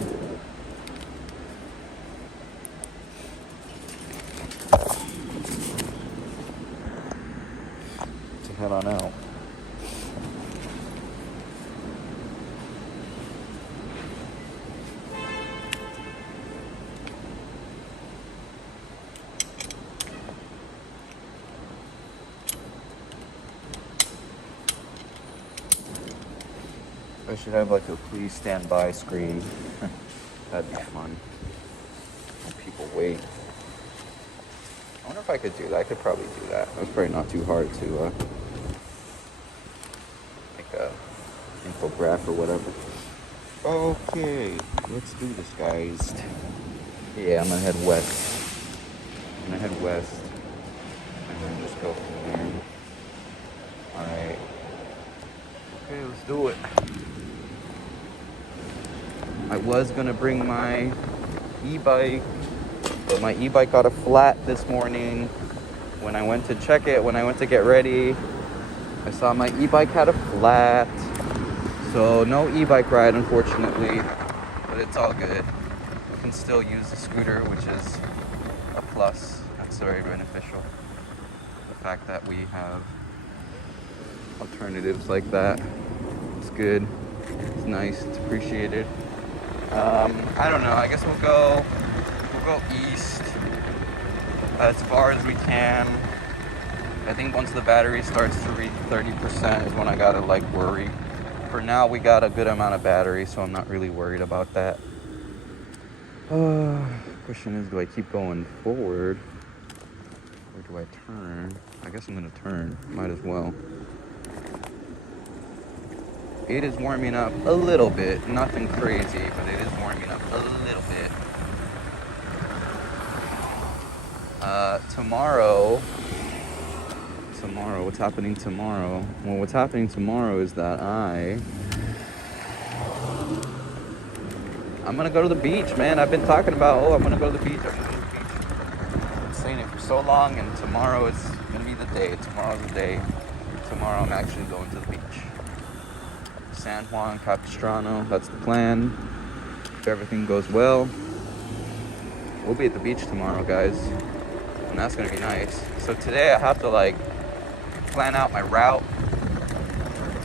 already. To head on out. I should have like a please stand by screen. That'd be fun. People wait. I wonder if I could do that. I could probably do that. It's probably not too hard to make a infograph or whatever. Okay, let's do this, guys. Yeah, I'm gonna head west. I'm gonna head west and then just go from there. Alright. Okay, let's do it. I was gonna bring my e-bike, but my e-bike got a flat this morning. When I went to check it, when I went to get ready, I saw my e-bike had a flat. So no e-bike ride, unfortunately, but it's all good. I can still use the scooter, which is a plus. That's very beneficial. The fact that we have alternatives like that, it's good. It's nice. It's appreciated. I don't know. I guess we'll go east as far as we can. I think once the battery starts to reach 30% is when I gotta like worry. For now, we got a good amount of battery, so I'm not really worried about that. Question is, do I keep going forward or do I turn? I guess I'm gonna turn. Might as well. It is warming up a little bit. Nothing crazy, but it is warming up a little bit. Tomorrow, what's happening tomorrow? Well, what's happening tomorrow is that I'm gonna go to the beach, man. I've been talking about, I'm gonna go to the beach. I've been saying it for so long, and tomorrow is gonna be the day. Tomorrow's the day. Tomorrow I'm actually going to the beach. San Juan Capistrano, that's the plan. If everything goes well, we'll be at the beach tomorrow, guys, and that's gonna be nice. So today I have to like plan out my route.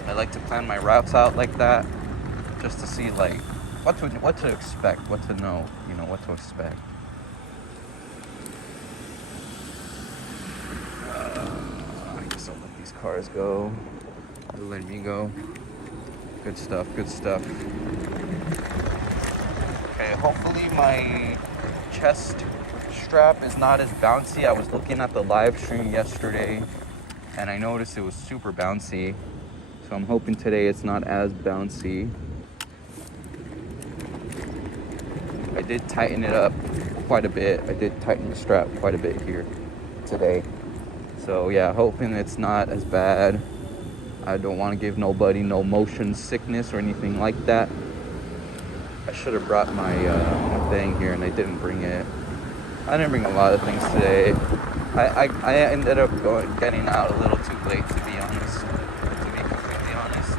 I like to plan my routes out like that, just to see like what to expect, what to know, what to expect. I guess I'll let these cars go. They'll let me go. Good stuff, good stuff. Okay, hopefully my chest strap is not as bouncy. I was looking at the live stream yesterday and I noticed it was super bouncy. So I'm hoping today it's not as bouncy. I did tighten it up quite a bit. I did tighten the strap quite a bit here today. So yeah, hoping it's not as bad. I don't want to give nobody no motion sickness or anything like that. I should have brought my thing here and I didn't bring it. I didn't bring a lot of things today. I ended up getting out a little too late, to be honest. To be completely honest.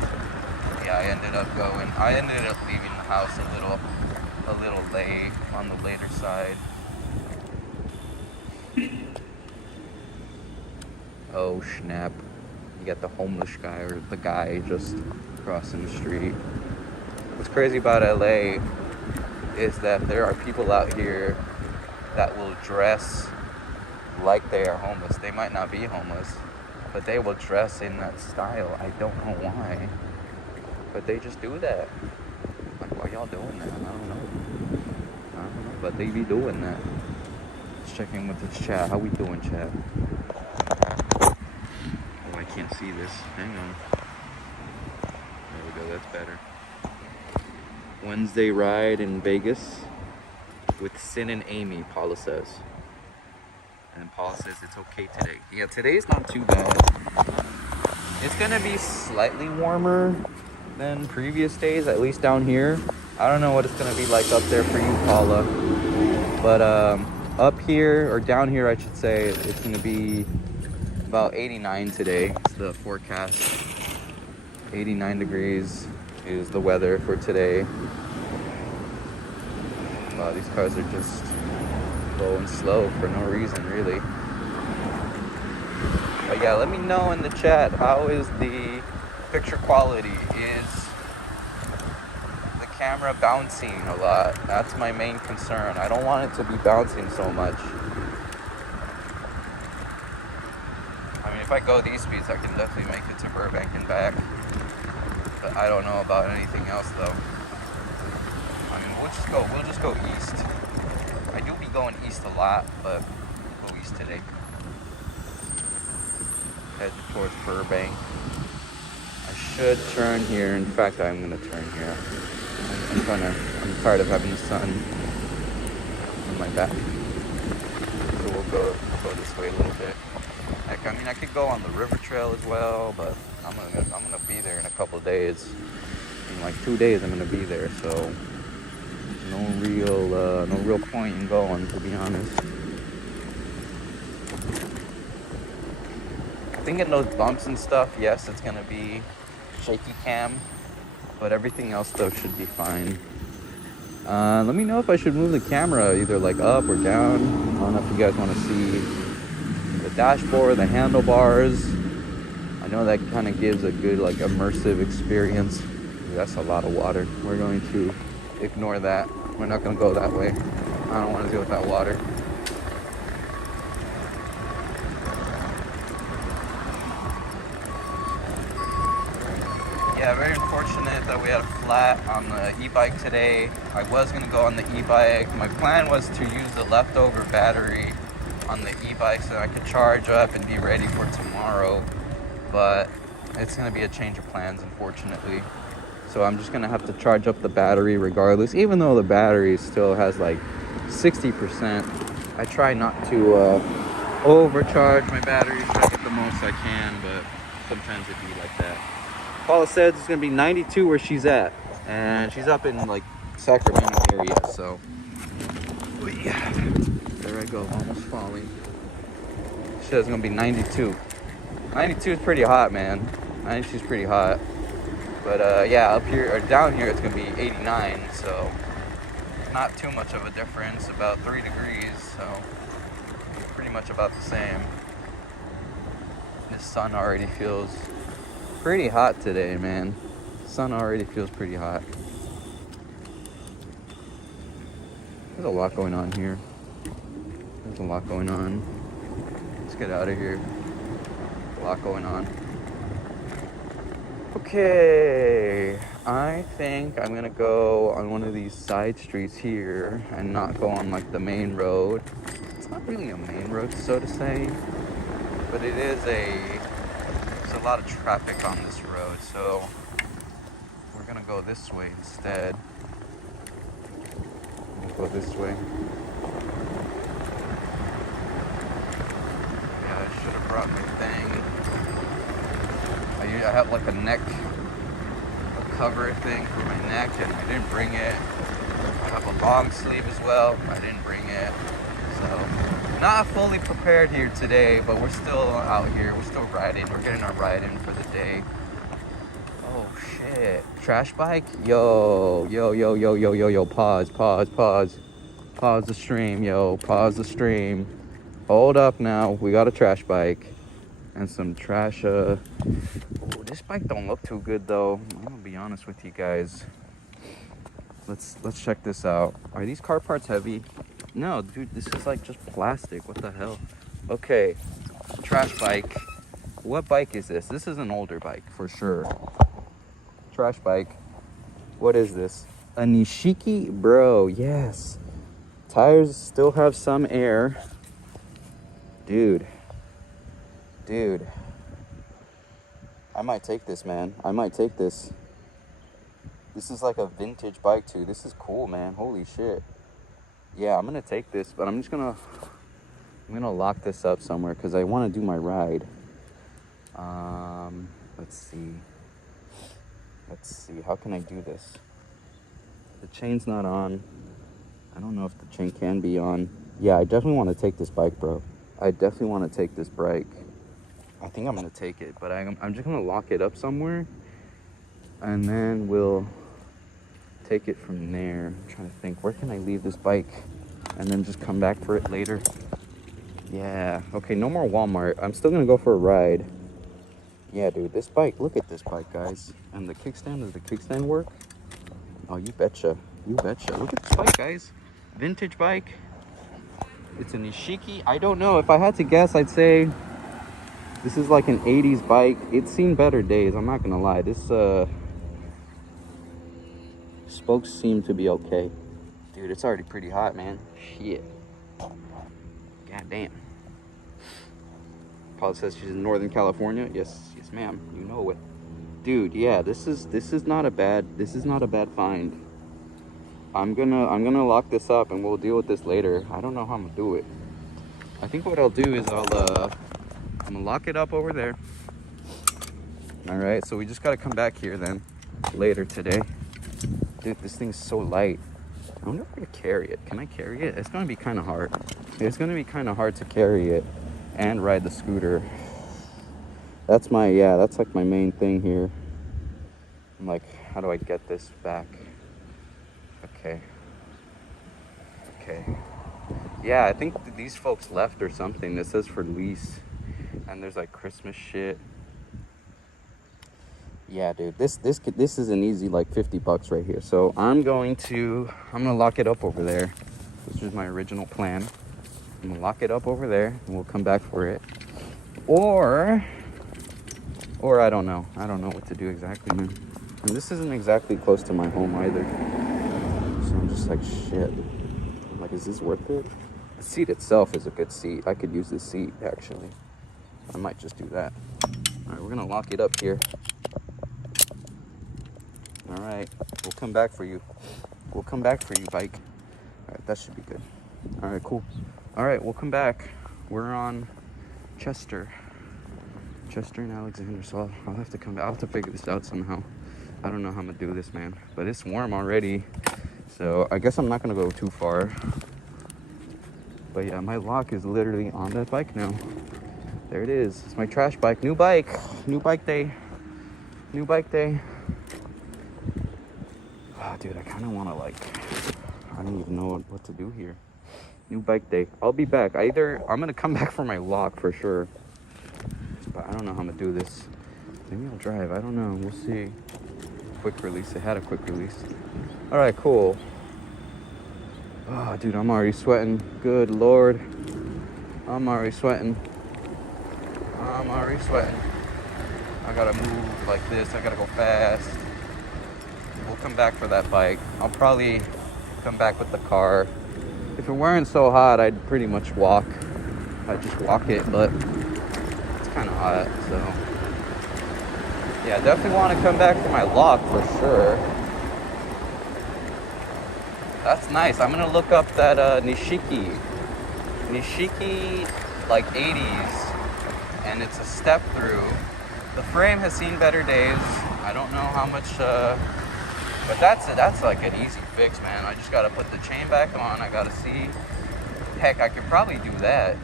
Yeah, I ended up leaving the house a little late, on the later side. Oh snap. You got the homeless guy or the guy just crossing the street. What's crazy about LA is that there are people out here that will dress like they are homeless. They might not be homeless, but they will dress in that style. I don't know why, but they just do that. Like, why y'all doing that? I don't know, but they be doing that. Let's check in with this chat. How we doing, chat? I can't see this. Hang on. There we go. That's better. Wednesday ride in Vegas with Sin and Amy, Paula says. And Paula says it's okay today. Yeah, today's not too bad. It's gonna be slightly warmer than previous days, at least down here. I don't know what it's gonna be like up there for you, Paula. But up here, or down here I should say, it's gonna be about 89 today. It's the forecast. 89 degrees is the weather for today. Wow, these cars are just going slow for no reason, really. But yeah, let me know in the chat, how is the picture quality? Is the camera bouncing a lot? That's my main concern. I don't want it to be bouncing so much. I mean, if I go these speeds, I can definitely make it to Burbank and back. But I don't know about anything else, though. I mean, we'll just go east. I do be going east a lot, but we'll go east today. Head towards Burbank. I should turn here. In fact, I'm gonna turn here. I'm tired of having the sun on my back. So we'll go this way a little bit. Heck, I mean, I could go on the river trail as well, but I'm gonna be there in a couple of days. In like 2 days, I'm gonna be there. So no real point in going, to be honest. I think in those bumps and stuff, yes, it's gonna be shaky cam, but everything else though should be fine. Let me know if I should move the camera either like up or down. I don't know if you guys want to see the dashboard, the handlebars. I know that kind of gives a good like immersive experience. That's a lot of water. We're going to ignore that. We're not going to go that way. I don't want to deal with that water. Yeah, very unfortunate that we had a flat on the e-bike today. I was going to go on the e-bike. My plan was to use the leftover battery on the e-bike so I could charge up and be ready for tomorrow. But it's going to be a change of plans, unfortunately. So I'm just going to have to charge up the battery regardless. Even though the battery still has like 60%, I try not to overcharge my battery so I get the most I can, but sometimes it be like that. Paula says it's gonna be 92 where she's at, and she's up in like Sacramento area, so yeah. There I go, almost falling. She says it's gonna be 92. 92 is pretty hot, man. 92 is pretty hot. But yeah, up here or down here it's gonna be 89, so not too much of a difference, about 3 degrees, so pretty much about the same. The sun already feels pretty hot today, man. The sun already feels pretty hot. There's a lot going on here. There's a lot going on. Let's get out of here. A lot going on. Okay, I think I'm gonna go on one of these side streets here and not go on like the main road. It's not really a main road, so to say, but it is there's a lot of traffic on this road, so we're gonna go this way instead. We'll go this way. Yeah, I should have brought my thing. I have like a cover thing for my neck, and I didn't bring it. I have a long sleeve as well. I didn't bring it. So not fully prepared here today, but we're still out here. We're still riding. We're getting our ride in for the day. Oh shit. Trash bike? Yo. Pause the stream, yo. Pause the stream. Hold up now. We got a trash bike. And some trash, oh, this bike don't look too good though. I'm gonna be honest with you guys. Let's check this out. Are these car parts heavy? No, dude, this is like just plastic. What the hell? Okay, trash bike. What bike is this? This is an older bike for sure. Trash bike. What is this? A Nishiki? Bro, yes. Tires still have some air. Dude. I might take this, man. I might take this. This is like a vintage bike too. This is cool, man. Holy shit. Yeah, I'm gonna take this, but I'm gonna lock this up somewhere because I want to do my ride. Let's see. How can I do this? The chain's not on. I don't know if the chain can be on. Yeah, I definitely want to take this bike, bro. I definitely want to take this bike. I think I'm gonna take it, but I'm just gonna lock it up somewhere, and then we'll take it from there. I'm trying to think, where can I leave this bike and then just come back for it later? Yeah, okay, no more Walmart. I'm still gonna go for a ride. Yeah, dude, this bike, look at this bike, guys. And the kickstand, does the kickstand work? Oh, you betcha. You betcha. Look at this bike, guys. Vintage bike. It's a Nishiki. I don't know. If I had to guess, I'd say this is like an 80s bike. It's seen better days. I'm not going to lie. This spokes seem to be okay. Dude, it's already pretty hot, man. Shit. God damn. Paula says she's in Northern California. Yes, ma'am. You know it. Dude, yeah, this is not a bad find. I'm gonna lock this up and we'll deal with this later. I don't know how I'm gonna do it. I think what I'll do is I'm gonna lock it up over there. All right, so we just gotta come back here then later today. Dude, this thing's so light. I wonder if I can carry it. Can I carry it? It's gonna be kind of hard. It's gonna be kind of hard to carry it and ride the scooter. That's like my main thing here. I'm like, how do I get this back? Okay. Yeah, I think these folks left or something. This says for lease. And there's like Christmas shit. Yeah, dude, this is an easy like $50 right here. So I'm gonna lock it up over there. This was my original plan. I'm gonna lock it up over there and we'll come back for it. Or I don't know. I don't know what to do exactly, man. And this isn't exactly close to my home either. So I'm just like, shit. I'm like, is this worth it? The seat itself is a good seat. I could use this seat, actually. I might just do that. All right, we're gonna lock it up here. All right, we'll come back for you. We'll come back for you, bike. All right, that should be good. All right, cool. All right, we'll come back. We're on Chester and Alexander, so I'll have to come back. I'll have to figure this out somehow. I don't know how I'm gonna do this, man, but it's warm already, so I guess I'm not gonna go too far. But yeah, my lock is literally on that bike now. There it is. It's my trash bike. New bike day. Oh, dude, I kind of want to I don't even know what to do here. New bike day. I'll be back. I'm gonna come back for my lock for sure. But I don't know how I'm gonna do this. Maybe I'll drive. I don't know. We'll see. Quick release. It had a quick release. All right, cool. Oh, dude, I'm already sweating. Good Lord. I'm already sweating. I gotta move like this. I gotta go fast. We'll come back for that bike. I'll probably come back with the car. If it weren't so hot, I'd pretty much walk. I'd just walk it, but kind of hot, so yeah, definitely want to come back for my lock for sure. That's nice. I'm gonna look up that Nishiki like 80s, and it's a step through. The frame has seen better days. I don't know how much but that's like an easy fix, man. I just gotta put the chain back on. I gotta see. Heck, I could probably do that.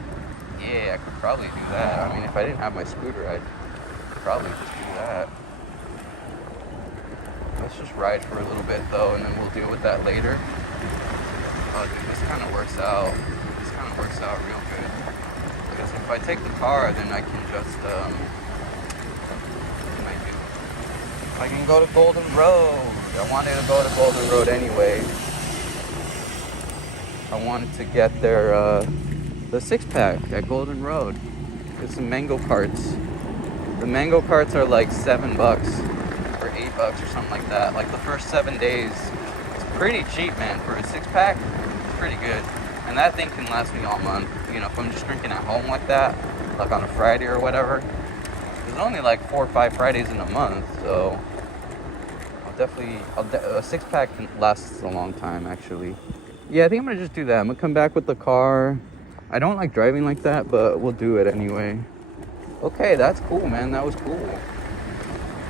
Yeah, I could probably do that. I mean, if I didn't have my scooter, I'd probably just do that. Let's just ride for a little bit, though, and then we'll deal with that later. Oh, dude, this kind of works out. Real good. Because if I take the car, then I can just, I can go to Golden Road. I wanted to go to Golden Road anyway. I wanted to get their, the 6-pack at Golden Road. Get some mango carts. The mango carts are like $7 or $8 or something like that. Like the first 7 days, it's pretty cheap, man. For a 6-pack, it's pretty good. And that thing can last me all month. You know, if I'm just drinking at home like that, like on a Friday or whatever. There's only like 4 or 5 Fridays in a month, so a 6-pack can last a long time, actually. Yeah, I think I'm gonna just do that. I'm gonna come back with the car. I don't like driving like that, but we'll do it anyway. Okay, that's cool, man. That was cool.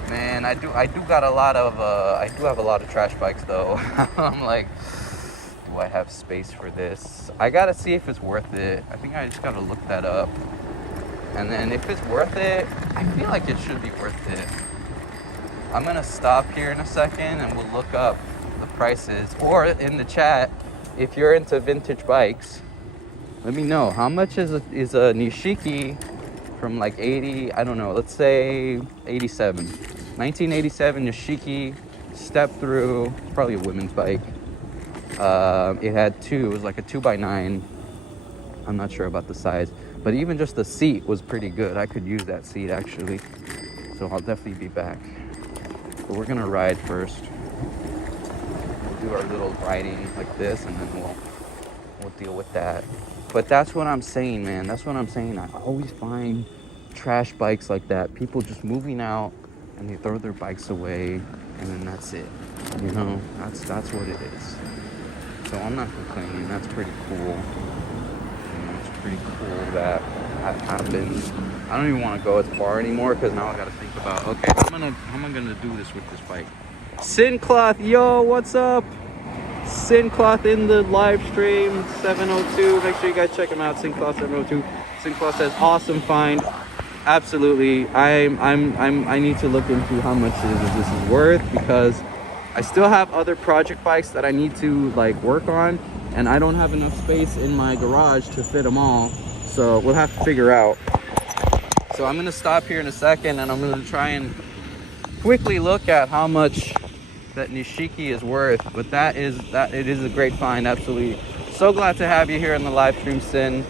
Man, I do got a lot of I do have a lot of trash bikes though. I'm like, do I have space for this? I gotta see if it's worth it. I think I just gotta look that up. And then if it's worth it, I feel like it should be worth it. I'm gonna stop here in a second and we'll look up the prices, or in the chat, if you're into vintage bikes, let me know how much is a Nishiki from like 80, I don't know, let's say 87, 1987 Nishiki step through, probably a women's bike. It had two, it was like a 2x9. I'm not sure about the size, but even just the seat was pretty good. I could use that seat actually, so I'll definitely be back. But we're gonna ride first. We'll do our little riding like this, and then we'll deal with that. But that's what I'm saying, man. That's what I'm saying. I always find trash bikes like that. People just moving out and they throw their bikes away, and then that's it. You know, that's what it is. So I'm not complaining. That's pretty cool. You know, it's pretty cool that happens. I don't even want to go as far anymore because now I got to think about, okay, how am I gonna do this with this bike? Sincloth, yo, what's up? Sincloth in the live stream 702. Make sure you guys check him out. Sincloth 702. Sincloth says awesome find. Absolutely. I need to look into how much this is worth, because I still have other project bikes that I need to like work on, and I don't have enough space in my garage to fit them all. So we'll have to figure out. So I'm gonna stop here in a second, and I'm gonna try and quickly look at how much that Nishiki is worth. But it is a great find. Absolutely. So glad to have you here in the live stream, Sin.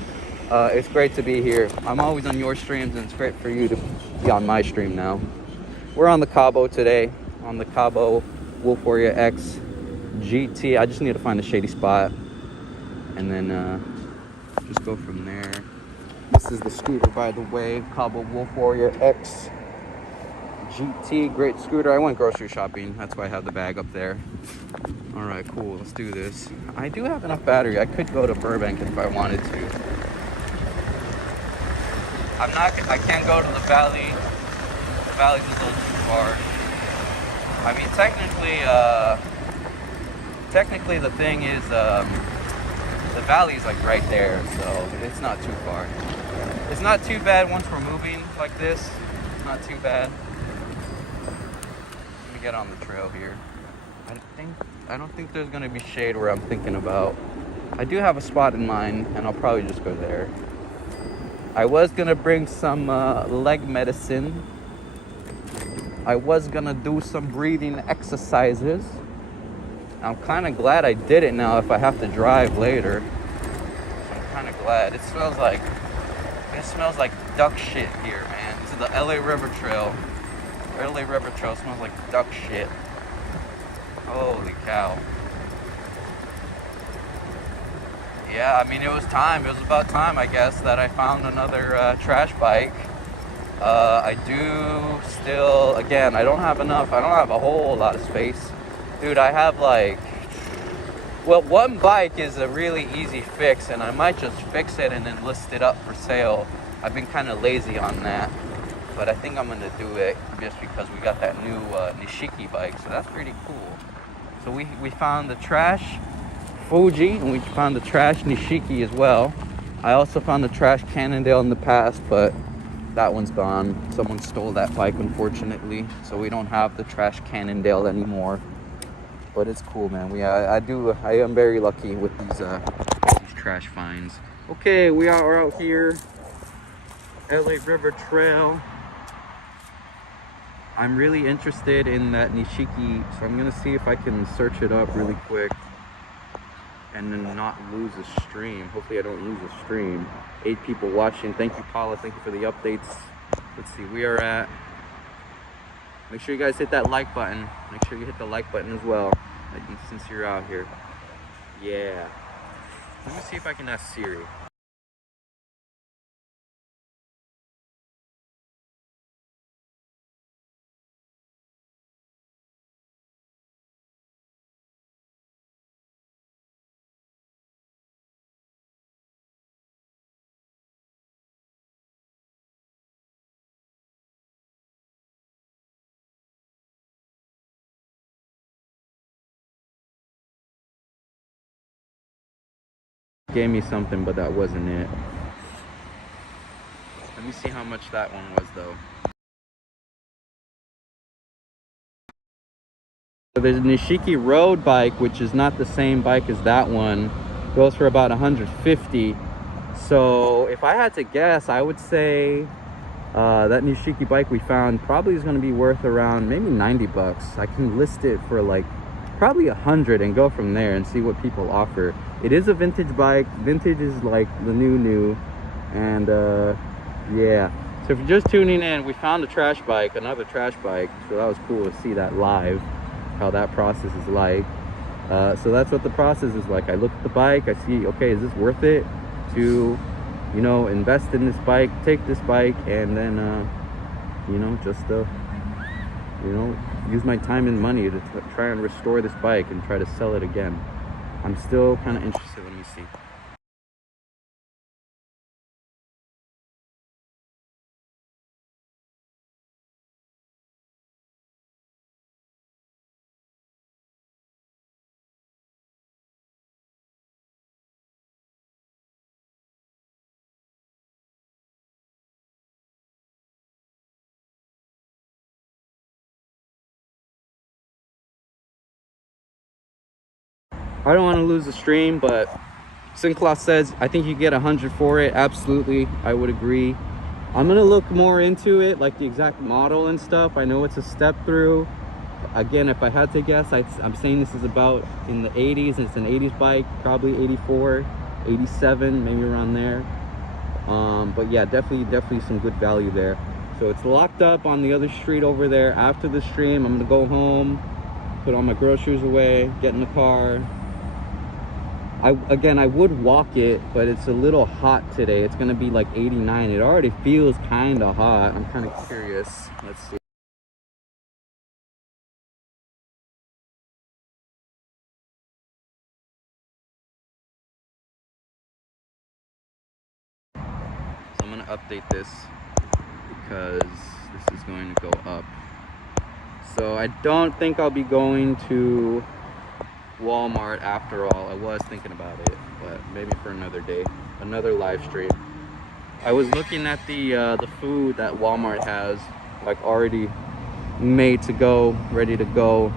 It's great to be here. I'm always on your streams, and it's great for you to be on my stream now. We're on the Cabo today, on the Cabo Wolf Warrior X GT. I just need to find a shady spot, and then just go from there. This is the scooter, by the way, Cabo Wolf Warrior X GT, great scooter. I went grocery shopping, that's why I have the bag up there. All right, cool, let's do this. I do have enough battery. I could go to Burbank if I wanted to. I can't go to the valley. The valley's a little too far. I mean, technically the thing is, the valley's like right there, so it's not too far. It's not too bad once we're moving like this. It's not too bad. Let me get on the trail here. I don't think there's gonna be shade where I'm thinking about. I do have a spot in mind, and I'll probably just go there. I was gonna bring some leg medicine. I was gonna do some breathing exercises. I'm kind of glad I did it now if I have to drive later. So I'm kind of glad. It smells like duck shit here, man. This is the LA River Trail. LA River Trail smells like duck shit. Holy cow. Yeah, I mean, it was time. It was about time, I guess, that I found another trash bike. I do still, again, I don't have a whole lot of space. Dude, I have like, well, one bike is a really easy fix, and I might just fix it and then list it up for sale. I've been kind of lazy on that, but I think I'm going to do it just because we got that new Nishiki bike, so that's pretty cool. So we found the trash Fuji, and we found the trash Nishiki as well. I also found the trash Cannondale in the past, but that one's gone. Someone stole that bike, unfortunately, so we don't have the trash Cannondale anymore. But it's cool, man. I am very lucky with these trash finds. Okay, we are out here, LA River Trail. I'm really interested in that Nishiki, so I'm gonna see if I can search it up really quick and then not lose a stream. Hopefully I don't lose a stream. 8 people watching. Thank you, Paula. Thank you for the updates. Let's see, we are at, make sure you guys hit that like button. Make sure you hit the like button as well, since you're out here. Yeah. Let me see if I can ask Siri. Gave me something, but that wasn't it. Let me see how much that one was, though. There's a Nishiki road bike, which is not the same bike as that one. Goes for about 150. So if I had to guess, I would say that Nishiki bike we found probably is going to be worth around maybe 90 bucks. I can list it for like probably 100 and go from there and see what people offer. It is a vintage bike. Vintage is like the new. And yeah. So if you're just tuning in, we found a trash bike, another trash bike. So that was cool to see that live, how that process is like. So that's what the process is like. I look at the bike, I see, okay, is this worth it to, you know, invest in this bike, take this bike, and then, you know, just, you know, use my time and money to try and restore this bike and try to sell it again. I'm still kind of interested. Let me see. I don't want to lose the stream, but Sinclair says I think you get 100 for it. Absolutely, I would agree. I'm gonna look more into it, like the exact model and stuff. I know it's a step through. Again, if I had to guess, I'm saying this is about in the 80s. It's an 80s bike, probably 84, 87, maybe around there. But yeah, definitely some good value there. So it's locked up on the other street over there. After the stream, I'm gonna go home, put all my groceries away, get in the car. Again, I would walk it, but it's a little hot today. It's gonna be like 89. It already feels kind of hot. I'm kind of curious. Let's see. So I'm gonna update this because this is going to go up. So I don't think I'll be going to Walmart after all. I was thinking about it, but maybe for another day, another live stream. I was looking at the food that Walmart has, like already made to go, ready to go.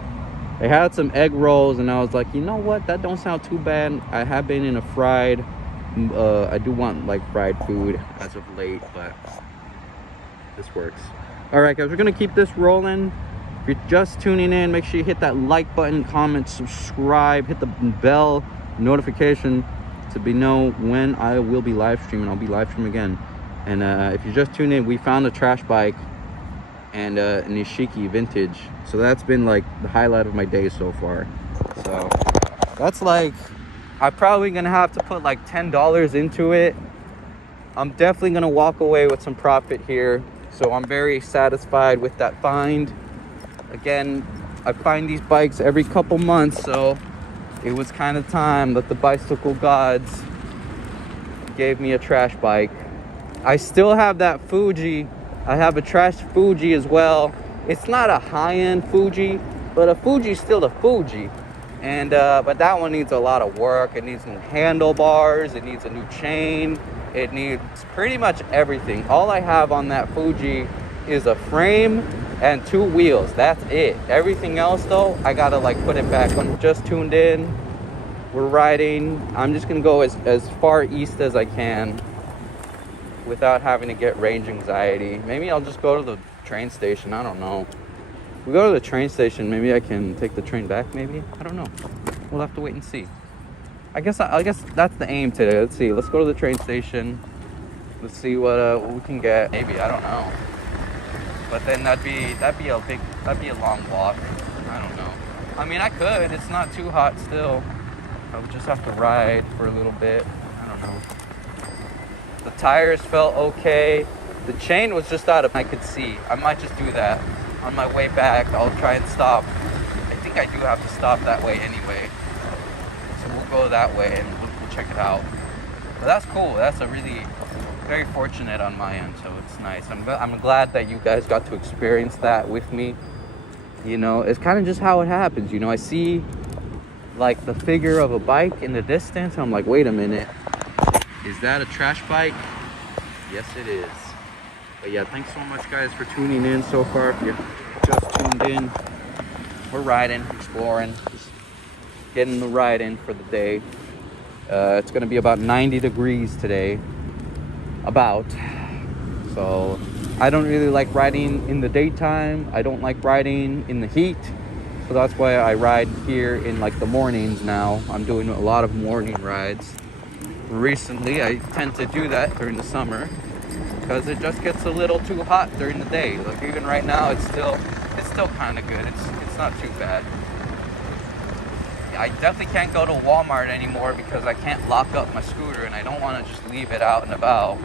They had some egg rolls, and I was like, you know what? That don't sound too bad. I have been in a fried. I do want like fried food as of late, but this works. All right, guys, we're gonna keep this rolling. If you're just tuning in, make sure you hit that like button, comment, subscribe, hit the bell notification to know when I will be live streaming. I'll be live streaming again. And if you're just tuning in, we found a trash bike and Nishiki vintage. So that's been like the highlight of my day so far. So that's like, I'm probably gonna have to put like $10 into it. I'm definitely gonna walk away with some profit here. So I'm very satisfied with that find. Again, I find these bikes every couple months, so it was kind of time that the bicycle gods gave me a trash bike. I still have that Fuji. I have a trash Fuji as well. It's not a high-end Fuji, but a Fuji's still a Fuji. And but that one needs a lot of work. It needs new handlebars, it needs a new chain, it needs pretty much everything. All I have on that Fuji is a frame and 2 wheels. That's it. Everything else though, I gotta like put it back. I'm just tuned in, we're riding. I'm just gonna go as far east as I can without having to get range anxiety. Maybe I'll just go to the train station. I don't know. If we go to the train station, maybe I can take the train back. Maybe, I don't know. We'll have to wait and see. I guess that's the aim today. Let's see. Let's go to the train station. Let's see what we can get. Maybe, I don't know. But then that'd be a long walk. I don't know. I mean, I could. It's not too hot still. I would just have to ride for a little bit. I don't know. The tires felt okay. The chain was just out of, I could see. I might just do that. On my way back, I'll try and stop. I think I do have to stop that way anyway. So we'll go that way and we'll check it out. But that's cool. That's a really very fortunate on my end, so it's nice. I'm glad that you guys got to experience that with me. You know, it's kind of just how it happens. You know, I see like the figure of a bike in the distance. I'm like, wait a minute. Is that a trash bike? Yes, it is. But yeah, thanks so much guys for tuning in so far. If you just tuned in, we're riding, exploring, just getting the ride in for the day. It's gonna be about 90 degrees today, so I don't really like riding in the daytime. I don't like riding in the heat, so that's why I ride here in like the mornings now. I'm doing a lot of morning rides. Recently, I tend to do that during the summer because it just gets a little too hot during the day. Like even right now, it's still kind of good. It's not too bad. I definitely can't go to Walmart anymore because I can't lock up my scooter, and I don't want to just leave it out and about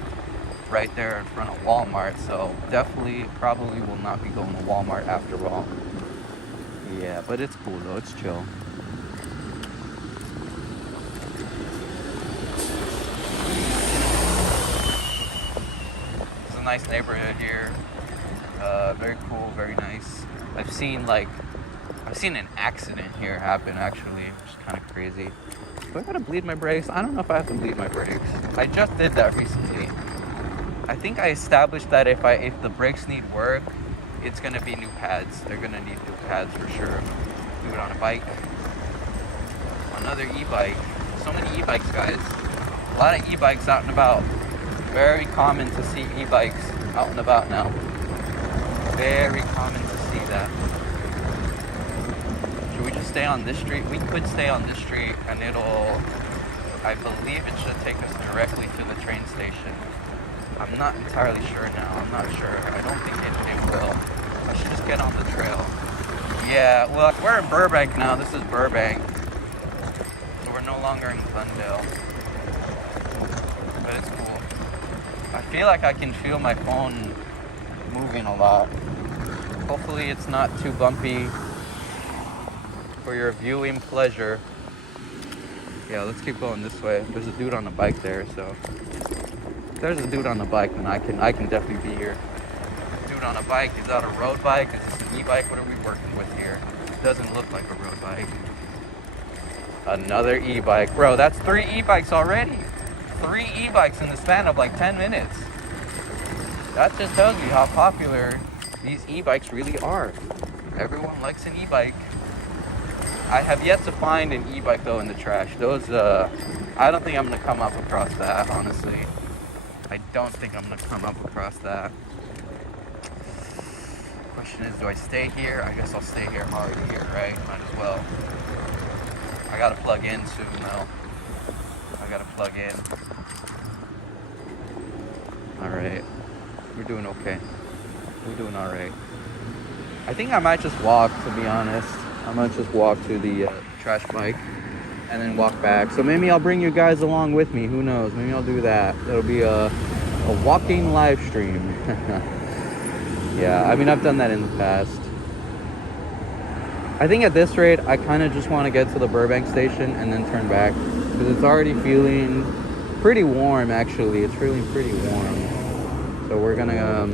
right there in front of Walmart. So definitely, probably will not be going to Walmart after all. Yeah, but it's cool though. It's chill. It's a nice neighborhood here. Very cool, very nice. I've seen an accident here happen actually, which is kind of crazy. Do I gotta bleed my brakes? I don't know if I have to bleed my brakes. I just did that recently. I think I established that if the brakes need work, it's gonna be new pads. They're gonna need new pads for sure. Do it on a bike. Another e-bike. So many e-bikes, guys. A lot of e-bikes out and about. Very common to see e-bikes out and about now. Very common to see that. Should we just stay on this street? We could stay on this street and I believe it should take us directly to the train station. I'm not entirely sure now. I'm not sure. I don't think it will. I should just get on the trail. Yeah, well, we're in Burbank now. This is Burbank. So we're no longer in Glendale. But it's cool. I feel like I can feel my phone moving a lot. Hopefully it's not too bumpy for your viewing pleasure. Yeah, let's keep going this way. There's a dude on a bike there, so if there's a dude on a bike, then I can definitely be here. Dude on a bike, is that a road bike? Is this an e-bike? What are we working with here? It doesn't look like a road bike. Another e-bike. Bro, that's 3 e-bikes already. 3 e-bikes in the span of like 10 minutes. That just tells you how popular these e-bikes really are. Everyone likes an e-bike. I have yet to find an e-bike though in the trash. Those, I don't think I'm gonna come up across that, honestly. I don't think I'm gonna come up across that. Question is, do I stay here? I guess I'll stay here. I'm already here, right? Might as well. I gotta plug in soon though. I gotta plug in. Alright. We're doing okay. We're doing alright. I think I might just walk, to be honest. I might just walk to the trash bike and then walk back. So maybe I'll bring you guys along with me. Who knows? Maybe I'll do that. It'll be a walking live stream. Yeah, I mean, I've done that in the past. I think at this rate, I kind of just want to get to the Burbank station and then turn back. Because it's already feeling pretty warm, actually. It's feeling pretty warm. So we're gonna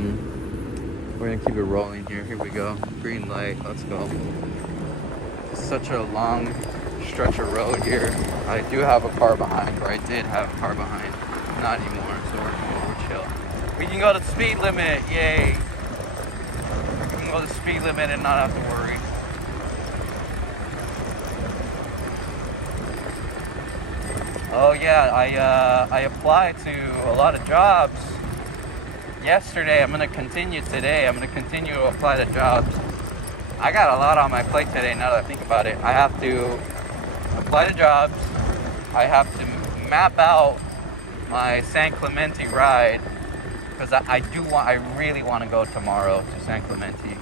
keep it rolling here. Here we go. Green light. Let's go. Such a long stretch of road here. I do have a car behind, or I did have a car behind. Not anymore, so we're cool, we're chill. We can go to the speed limit, yay! We can go to the speed limit and not have to worry. Oh yeah, I applied to a lot of jobs yesterday. I'm gonna continue today. I'm gonna continue to apply to jobs. I got a lot on my plate today now that I think about it. I have to apply to jobs. I have to map out my San Clemente ride because I really want to go tomorrow to San Clemente.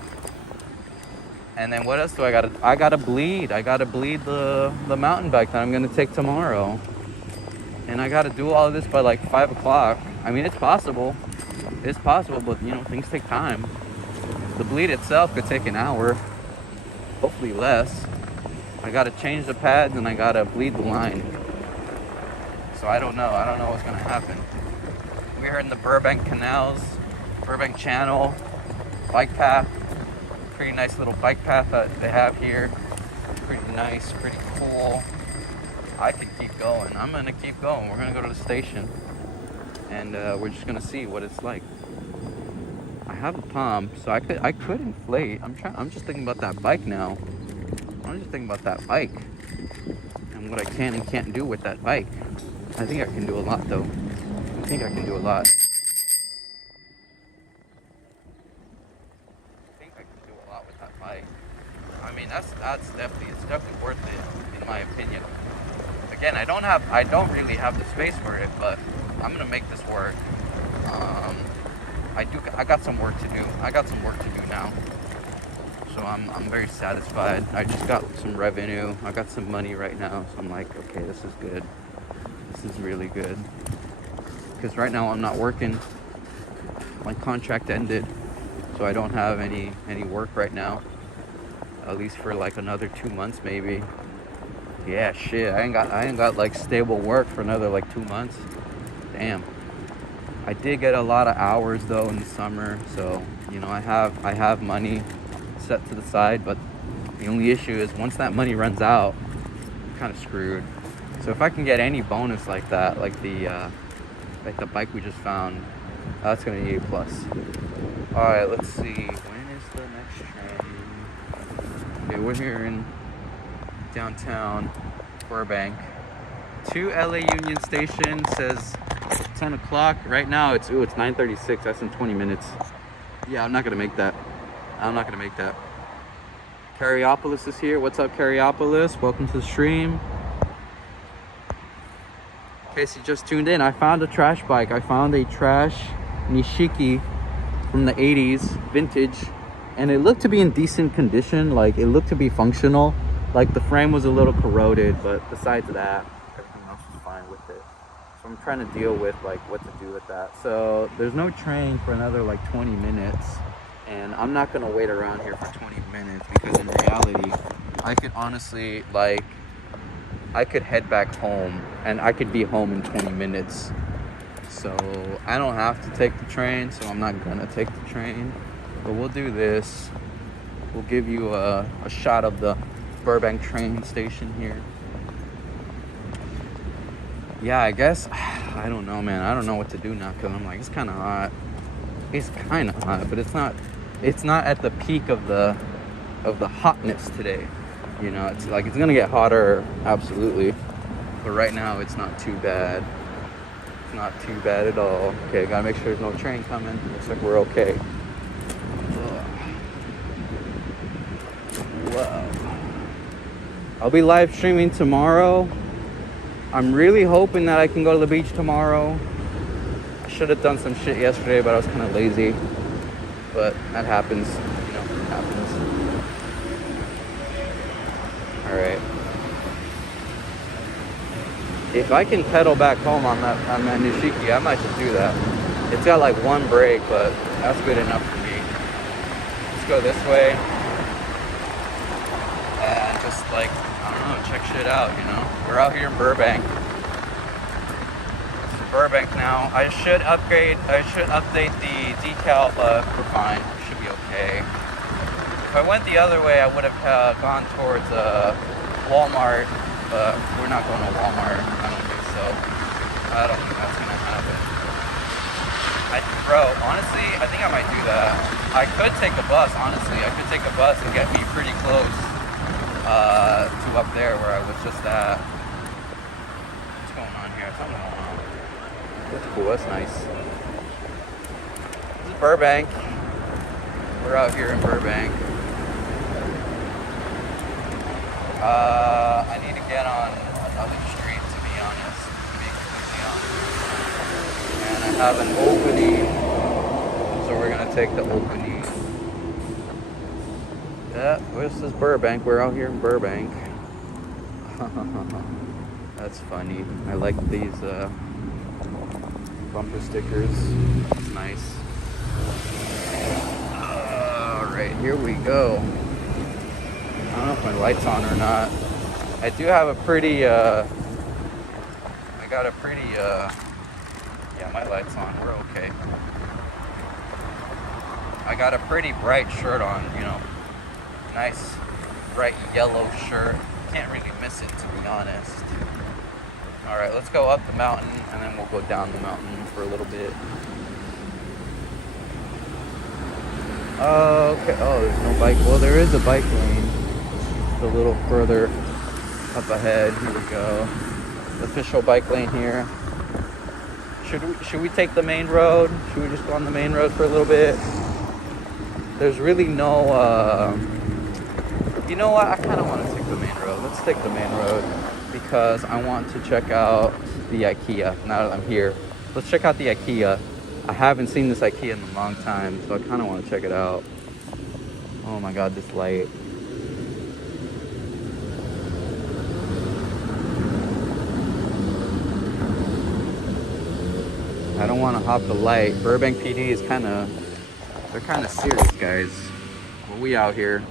And then what else do I gotta? I gotta bleed the mountain bike that I'm gonna take tomorrow. And I gotta do all of this by like 5 o'clock. I mean, it's possible. It's possible, but you know, things take time. The bleed itself could take an hour, hopefully less. I gotta change the pads and I gotta bleed the line. So I don't know what's gonna happen. We're in the Burbank Canals, Burbank Channel, bike path. Pretty nice little bike path that they have here. Pretty nice, pretty cool. I could keep going. I'm gonna keep going. We're gonna go to the station and we're just gonna see what it's like. I have a pump, so I could inflate. I'm just thinking about that bike now. I'm just thinking about that bike and what I can and can't do with that bike. I think I can do a lot though. I think I can do a lot. I think I can do a lot with that bike. I mean, it's definitely worth it in my opinion. Again, I don't really have the space for it, but I'm gonna make this work. I got some work to do. I got some work to do now. So I'm very satisfied. I just got some revenue. I got some money right now. So I'm like, okay, this is good. This is really good. Because right now I'm not working. My contract ended. So I don't have any work right now. At least for like another 2 months maybe. Yeah, shit. I ain't got like stable work for another like 2 months. Damn. I did get a lot of hours though in the summer, so you know I have money set to the side, but the only issue is once that money runs out, I'm kind of screwed. So if I can get any bonus like that, like the bike we just found, that's gonna be a plus. All right, let's see. When is the next train? Okay, we're here in downtown Burbank. To LA Union Station, says 10 o'clock. Right now it's 9:36. That's in 20 minutes. Yeah, I'm not gonna make that. Cariopolis is here. What's up, Cariopolis? Welcome to the stream. In case you just tuned in, I found a trash bike. I found a trash Nishiki from the 80s, vintage, and it looked to be in decent condition. Like it looked to be functional. Like the frame was a little corroded, but besides that, everything else was fine with it. So I'm trying to deal with like what to do with that. So there's no train for another like 20 minutes, and I'm not gonna wait around here for 20 minutes because in reality, I could honestly I could head back home and I could be home in 20 minutes. So I don't have to take the train, so I'm not gonna take the train. But we'll do this. We'll give you a shot of the Burbank train station here. Yeah, I guess, I don't know, man. I don't know what to do now because I'm like, it's kind of hot. It's kind of hot, but it's not at the peak of the hotness today. You know, it's like it's gonna get hotter, absolutely. But right now, it's not too bad. It's not too bad at all. Okay, gotta make sure there's no train coming. Looks like we're okay. Whoa. I'll be live streaming tomorrow. I'm really hoping that I can go to the beach tomorrow. I should have done some shit yesterday, but I was kind of lazy. But that happens, you know, it happens. All right. If I can pedal back home on that Nishiki, I might just do that. It's got like one brake, but that's good enough for me. Let's go this way. And just like, I don't know, check shit out, you know? We're out here in Burbank. This is Burbank now. I should update the decal, but we're fine. Should be okay. If I went the other way, I would have gone towards Walmart, but we're not going to Walmart. I don't think so. I don't think that's gonna happen. Bro, honestly, I think I might do that. I could take a bus, honestly. I could take a bus and get me pretty close to up there where I was just at. What's going on here? Something's going on. That's cool. That's nice. This is Burbank. We're out here in Burbank. I need to get on another street, to be honest. To be completely honest. And I have an opening, so we're gonna take the opening. Yeah, this is Burbank. We're out here in Burbank. That's funny. I like these bumper stickers. It's nice. Alright, here we go. I don't know if my light's on or not. I do have a pretty, yeah, my light's on. We're okay. I got a pretty bright shirt on, you know. Nice bright yellow shirt. Can't really miss it, to be honest. All right, let's go up the mountain and then we'll go down the mountain for a little bit. Okay. Oh, there's no bike. Well, there is a bike lane, a little further up ahead. Here we go. The official bike lane here. Should we take the main road? Should we just go on the main road for a little bit? There's really no, you know what? I kind of want to take the main road. Let's take the main road because I want to check out the IKEA now that I'm here. Let's check out the IKEA. I haven't seen this IKEA in a long time, so I kind of want to check it out. Oh my God, this light. I don't want to hop the light. Burbank PD is they're kind of serious, guys. Well, we out here.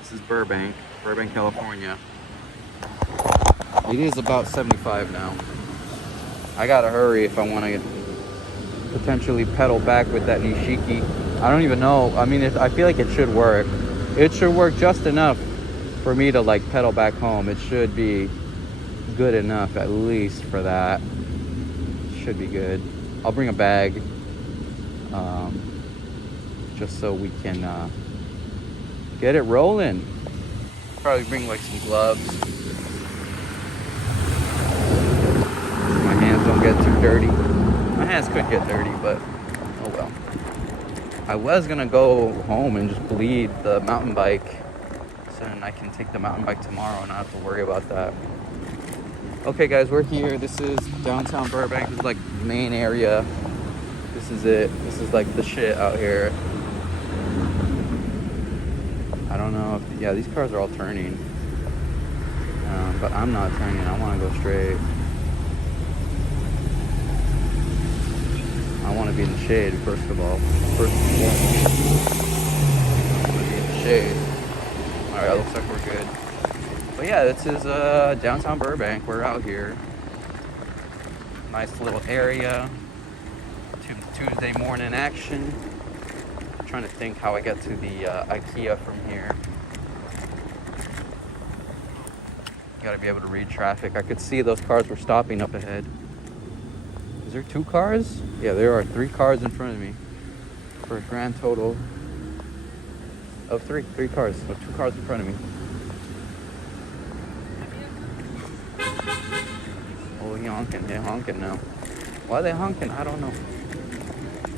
This is Burbank, California. It is about 75 now. I gotta hurry if I want to potentially pedal back with that Nishiki. I don't even know. I mean, I feel like it should work. It should work just enough for me to like pedal back home. It should be good enough, at least for that. Should be good. I'll bring a bag, just so we can get it rolling. Probably bring like some gloves. My hands don't get too dirty. My hands could get dirty, but oh well. I was gonna go home and just bleed the mountain bike, so then I can take the mountain bike tomorrow and not have to worry about that. Okay guys, we're here. This is downtown Burbank. This is like the main area. This is it. This is like the shit out here. I don't know if, yeah, these cars are all turning. But I'm not turning. I want to go straight. I want to be in the shade, first of all. First and foremost. I want to be in the shade. Alright, looks like we're good. But yeah, this is downtown Burbank. We're out here. Nice little area. Tuesday morning action. I'm trying to think how I get to the IKEA from here. You gotta be able to read traffic. I could see those cars were stopping up ahead. Is there 2 cars? Yeah, there are 3 cars in front of me. For a grand total of 3 cars. So 2 cars in front of me. Oh, he honking. They're honking now. Why are they honking? I don't know.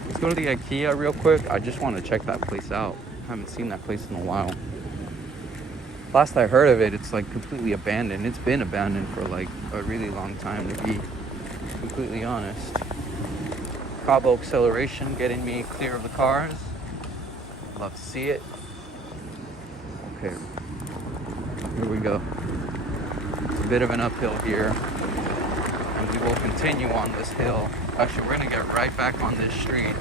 Let's go to the IKEA real quick. I just want to check that place out. I haven't seen that place in a while. Last I heard of it, it's like completely abandoned. It's been abandoned for like a really long time, to be completely honest. Cabo acceleration getting me clear of the cars. Love to see it. Okay, here we go. It's a bit of an uphill here. And we will continue on this hill. Actually, we're gonna get right back on this street.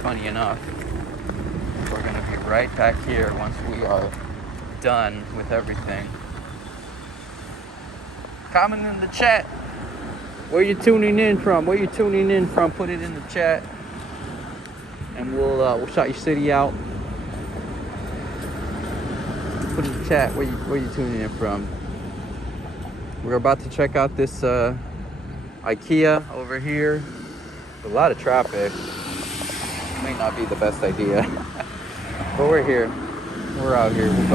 Funny enough, we're gonna be right back here once we are done with everything. Comment in the chat. Where you tuning in from? Where you tuning in from? Put it in the chat, and we'll shout your city out. Put in the chat where you tuning in from. We're about to check out this IKEA over here. A lot of traffic. May not be the best idea, but we're here. We're out here. We're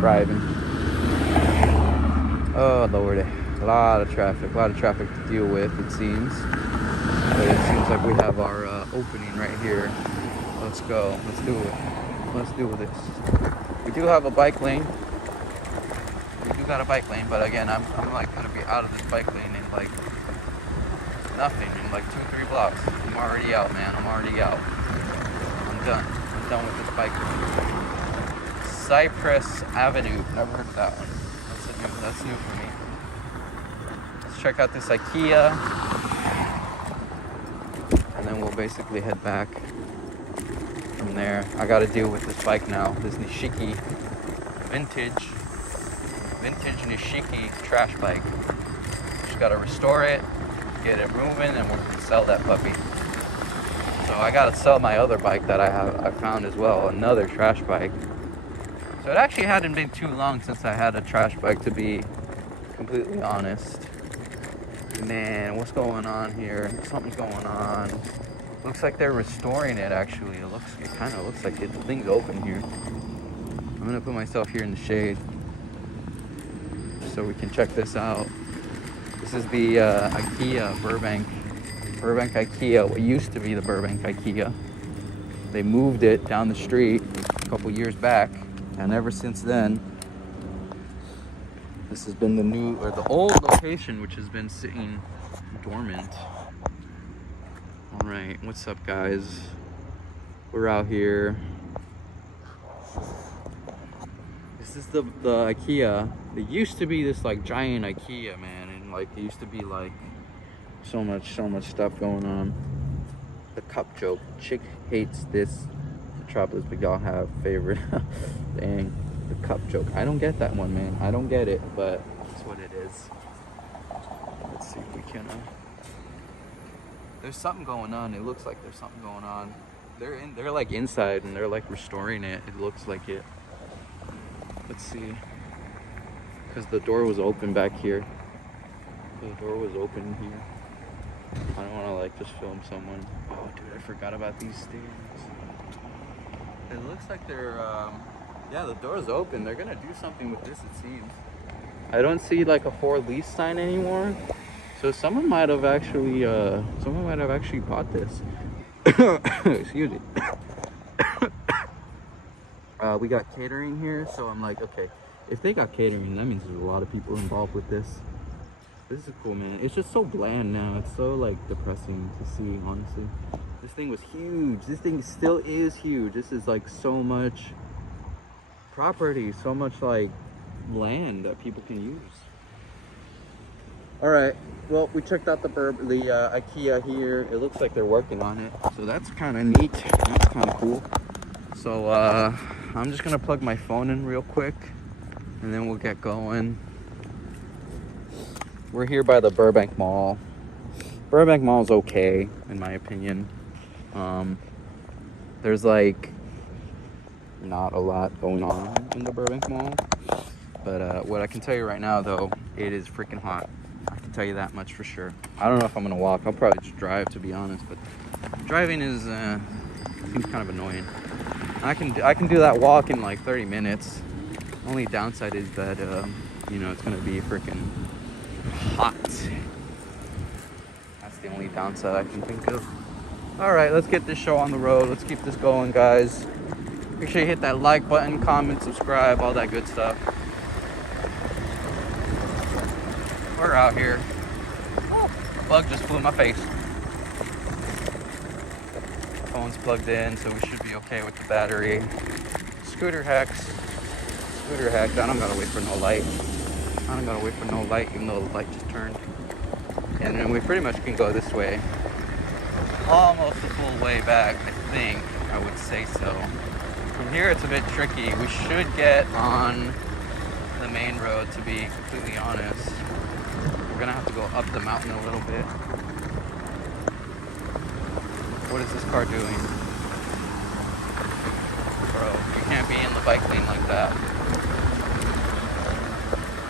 driving. Oh Lord, a lot of traffic to deal with, it seems. But it seems like we have our opening right here. Let's go. Let's do it. Let's do this. We do have a bike lane. We do got a bike lane, but again, I'm like gonna be out of this bike lane in like nothing, in like 2-3 blocks. I'm already out, man. I'm already out. I'm done. I'm done with this bike lane. Cypress Avenue. Never heard of that one. That's new for me. Let's check out this IKEA, and then we'll basically head back from there. I got to deal with this bike now. This Nishiki vintage Nishiki trash bike. Just got to restore it, get it moving, and we're gonna sell that puppy. So I got to sell my other bike that I found as well, another trash bike. So it actually hadn't been too long since I had a trash bike, to be completely honest. Man, what's going on here? Something's going on. Looks like they're restoring it, actually. It kind of looks like the thing's open here. I'm gonna put myself here in the shade. so we can check this out. This is the IKEA Burbank IKEA, what used to be the Burbank IKEA. They moved it down the street a couple years back, and ever since then, this has been the old location, which has been sitting dormant. All right, what's up, guys? We're out here. This is the IKEA. It used to be this like giant IKEA, man, and like it used to be like so much stuff going on. The cup joke. Chick hates this Metropolis, but y'all have favorite. Dang, the cup joke. I don't get that one, man. I don't get it, but that's what it is. Let's see if we can. There's something going on. It looks like there's something going on. They're like inside and they're like restoring it. It looks like it. Let's see. Because the door was open back here. The door was open here. I don't want to like just film someone. Oh, dude, I forgot about these stairs. It looks like they're, yeah, the door's open. They're gonna do something with this, it seems. I don't see like a for lease sign anymore. So someone might have actually bought this. Excuse me. We got catering here, so I'm like, okay, if they got catering, that means there's a lot of people involved with this. This is cool, man. It's just so bland now. It's so like depressing to see, honestly. This thing was huge. This thing still is huge. This is like so much property, so much like land that people can use. All right, well, we checked out the IKEA here. It looks like they're working on it, so that's kind of neat. That's kind of cool. So I'm just gonna plug my phone in real quick, and then we'll get going. We're here by the Burbank Mall. Burbank Mall is okay, in my opinion. There's like not a lot going on in the Burbank Mall, but what I can tell you right now, though, it is freaking hot. I can tell you that much for sure. I don't know if I'm gonna walk. I'll probably just drive, to be honest. But driving is seems kind of annoying. I can do that walk in like 30 minutes. Only downside is that you know, it's gonna be freaking hot. That's the only downside I can think of. All right, let's get this show on the road. Let's keep this going, guys. Make sure you hit that like button, comment, subscribe, all that good stuff. We're out here. Oh, bug just flew in my face. Phone's plugged in, so we should be okay with the battery. Scooter hacks. I don't gotta wait for no light. Even though the light just turned. And then we pretty much can go this way. Almost the full way back, I think. I would say so. From here, it's a bit tricky. We should get on the main road, to be completely honest. We're gonna have to go up the mountain a little bit. What is this car doing? Bro, you can't be in the bike lane like that.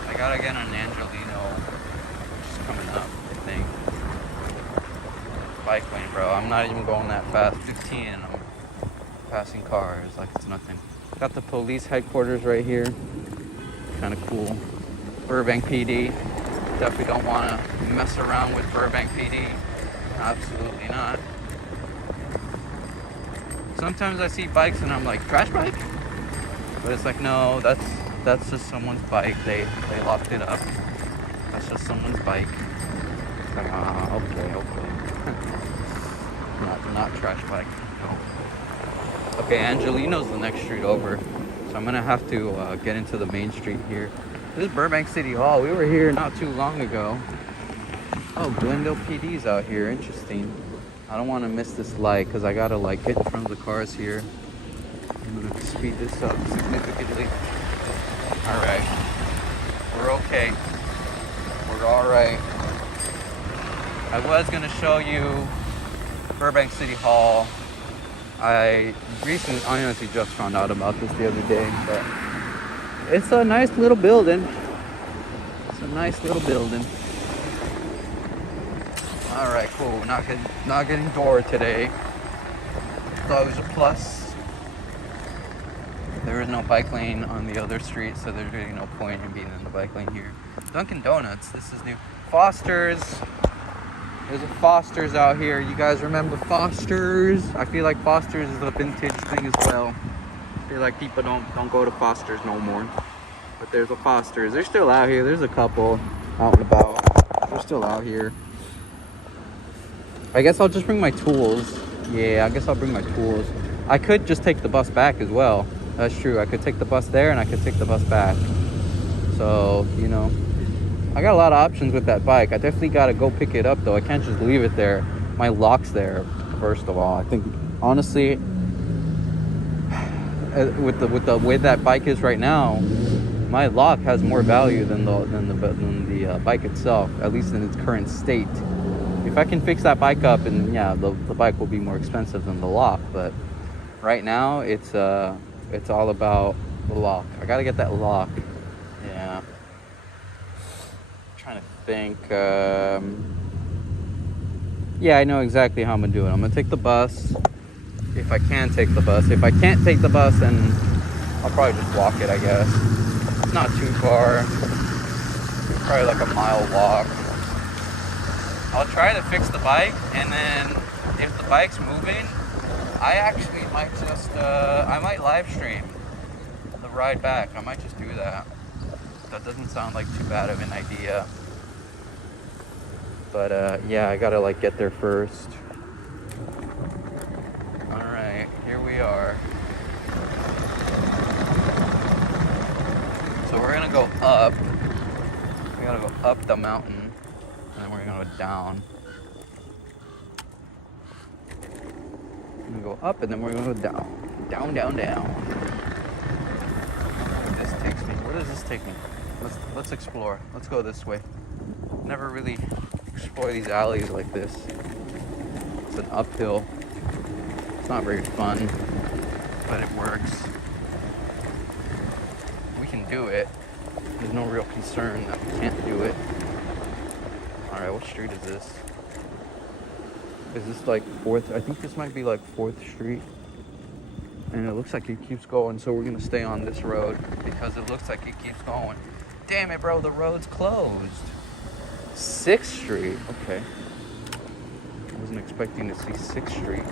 I gotta get on Angelino, which is coming up, I think. Bike lane, bro. I'm not even going that fast. 15 and I'm passing cars like it's nothing. Got the police headquarters right here. Kind of cool. Burbank PD. Definitely don't want to mess around with Burbank PD. Absolutely not. Sometimes I see bikes and I'm like, trash bike? But it's like, no, that's just someone's bike. They locked it up. That's just someone's bike. It's like, okay. not trash bike. No. Okay, Angelino's the next street over. So I'm gonna have to get into the main street here. This is Burbank City Hall. We were here not too long ago. Oh, Glendale PD's out here. Interesting. I don't want to miss this light because I gotta like get in front of the cars here. I'm gonna speed this up significantly. All right, we're okay. We're all right. I was gonna show you Burbank City Hall. I honestly just found out about this the other day, but it's a nice little building. All right, cool. Not getting Dora today. Thought it was a plus. there is no bike lane on the other street, so there's really no point in being in the bike lane here. Dunkin' Donuts, this is new. Foster's. There's a Foster's out here. You guys remember Foster's? I feel like Foster's is a vintage thing as well. I feel like people don't go to Foster's no more. But there's a Foster's. They're still out here. There's a couple out and about. They're still out here. I guess I'll just bring my tools. Yeah, I guess I'll bring my tools. I could just take the bus back as well. That's true. I could take the bus there and I could take the bus back. So, you know, I got a lot of options with that bike. I definitely got to go pick it up though. I can't just leave it there. My lock's there, first of all. I think, honestly, with the way that bike is right now, my lock has more value than the bike itself, at least in its current state. If I can fix that bike up, and yeah, the bike will be more expensive than the lock, but right now it's all about the lock. I gotta get that lock. Yeah. I'm trying to think. Yeah, I know exactly how I'm gonna do it. I'm gonna take the bus. If I can take the bus. If I can't take the bus, then I'll probably just walk it, I guess. It's not too far. Probably like a mile walk. I'll try to fix the bike, and then if the bike's moving, I actually might just, I might live stream the ride back. I might just do that. That doesn't sound like too bad of an idea. But yeah, I gotta like get there first. Alright, here we are. So we're gonna go up. We gotta go up the mountain. And then we're gonna go down. We're gonna go up and then we're gonna go down. Down, down, down. This takes me. Where does this take me? Let's explore. Let's go this way. Never really explore these alleys like this. It's an uphill. It's not very fun, but it works. We can do it. There's no real concern that we can't do it. Alright, what street is this? Is this like 4th? I think this might be like 4th Street. And it looks like it keeps going, so we're gonna stay on this road because it looks like it keeps going. Damn it, bro, the road's closed. 6th Street, okay. I wasn't expecting to see 6th Street.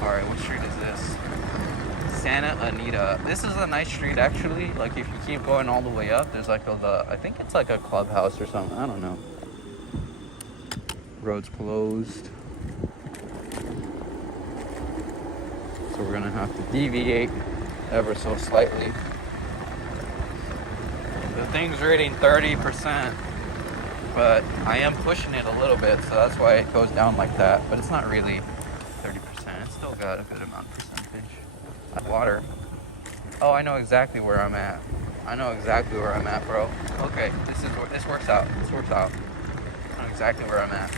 Alright, what street is this? Santa Anita. This is a nice street actually. Like if you keep going all the way up, there's like I think it's like a clubhouse or something. I don't know. Road's closed. So we're gonna have to deviate ever so slightly. The thing's reading 30%, but I am pushing it a little bit, so that's why it goes down like that. But it's not really 30%. It's still got a good amount of percentage. Water. Oh, I know exactly where I'm at. I know exactly where I'm at, bro. Okay, this works out. This works out. I know exactly where I'm at.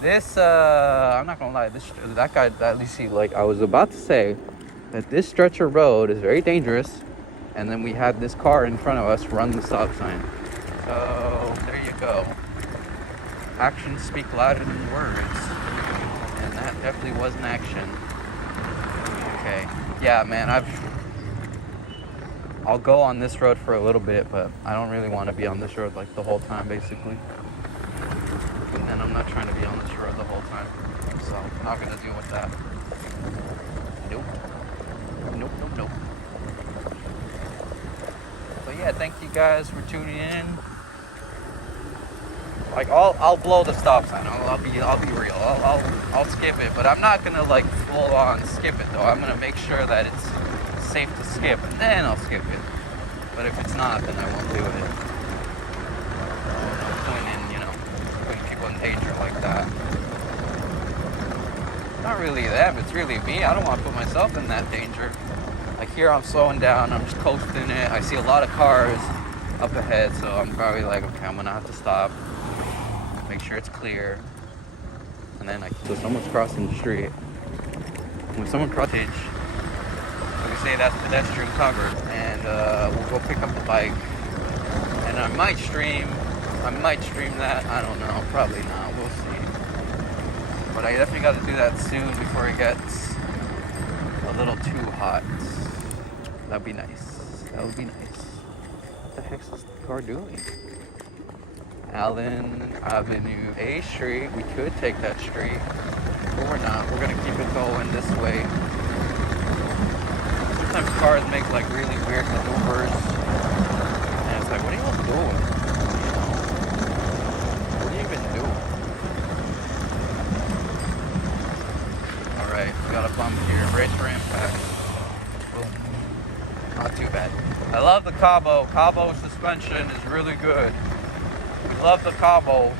This, I'm not gonna lie. That guy, at least he, like, I was about to say that this stretch of road is very dangerous, and then we had this car in front of us run the stop sign. So there you go. Actions speak louder than words, and that definitely was an action. Okay. Yeah, man, I'll go on this road for a little bit, but I don't really want to be on this road like the whole time, basically. And I'm not trying to be on this road the whole time, so I'm not gonna deal with that. Nope. Nope, nope, nope. But yeah, thank you guys for tuning in. Like I'll blow the stop sign. I'll be real. I'll skip it, but I'm not gonna like full on skip it though. I'm gonna make sure that it's safe to skip, and then I'll skip it. But if it's not, then I won't do it. Putting people in danger like that. Not really them. It's really me. I don't want to put myself in that danger. Like here, I'm slowing down. I'm just coasting it. I see a lot of cars up ahead, so I'm probably like, okay, I'm gonna have to stop. Make sure it's clear, and then so someone's crossing the street. When someone crosses, we say that's pedestrian covered, and we'll go pick up the bike. And I might stream that. I don't know, probably not. We'll see. But I definitely got to do that soon before it gets a little too hot. That'd be nice. That would be nice. What the heck's this car doing? Allen Avenue, A Street. We could take that street, but we're not. We're gonna keep it going this way. Sometimes cars make like really weird maneuvers, and it's like, what are you doing? What do you even do? All right, we got a bump here. Brace for impact. Boom. Not too bad. I love the Cabo. Cabo suspension is really good. We love the Cabo.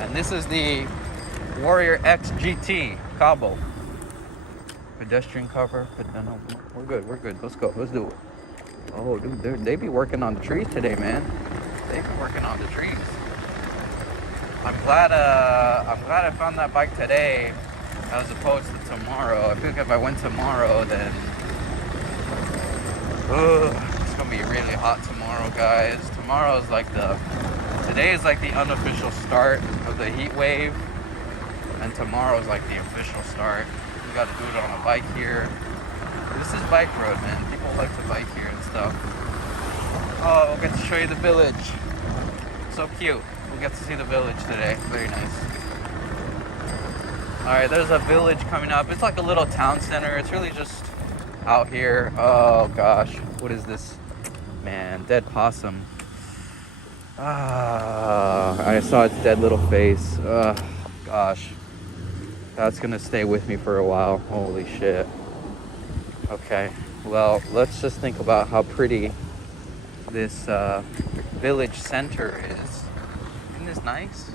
And this is the Warrior X GT Cabo. Pedestrian cover, but no, we're good. Let's go, let's do it. Oh, dude, they be working on the trees today, man. They be working on the trees. I'm glad I found that bike today as opposed to tomorrow. I think if I went tomorrow, then it's gonna be really hot tomorrow, guys. Today is like the unofficial start of the heat wave, and tomorrow is like the official start. We got to do it on a bike here. This is bike road, man. People like to bike here and stuff. Oh, we'll get to show you the village. So cute. We'll get to see the village today. Very nice. Alright, there's a village coming up. It's like a little town center. It's really just out here. Oh gosh, what is this? Man, dead possum. I saw its dead little face. Gosh. That's gonna stay with me for a while. Holy shit. Okay, well, let's just think about how pretty this village center is. Isn't this nice?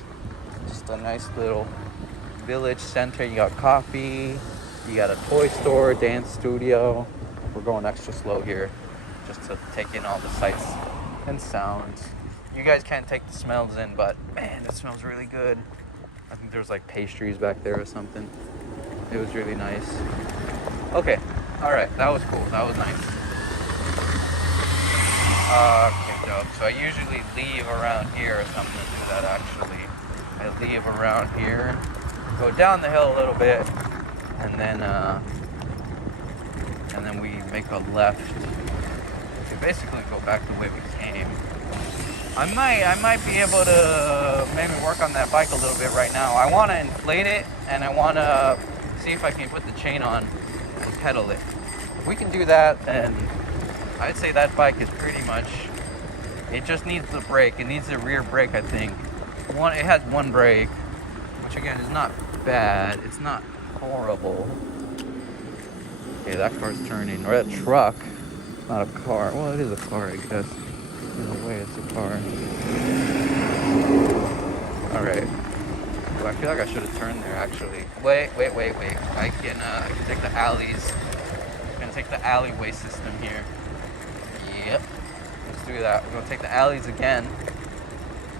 Just a nice little village center. You got coffee, you got a toy store, dance studio. We're going extra slow here just to take in all the sights and sounds. You guys can't take the smells in, but man, it smells really good. I think there's like pastries back there or something. It was really nice. Okay, all right, that was cool. That was nice. Okay, dope. So I usually leave around here or something to do that actually. I leave around here, go down the hill a little bit, and then we make a left to basically go back the way we came. I might be able to maybe work on that bike a little bit right now. I want to inflate it, and I want to see if I can put the chain on and pedal it. If we can do that, then I'd say that bike is pretty much, it just needs the brake. It needs the rear brake, I think. It has one brake, which again is not bad. It's not horrible. Okay, that car's turning. Or that truck. Not a car. Well, it is a car, I guess. In a way, it's a car. Alright. Well, I feel like I should have turned there, actually. Wait. I can take the alleys. I'm gonna take the alleyway system here. Yep. Let's do that. We're gonna take the alleys again.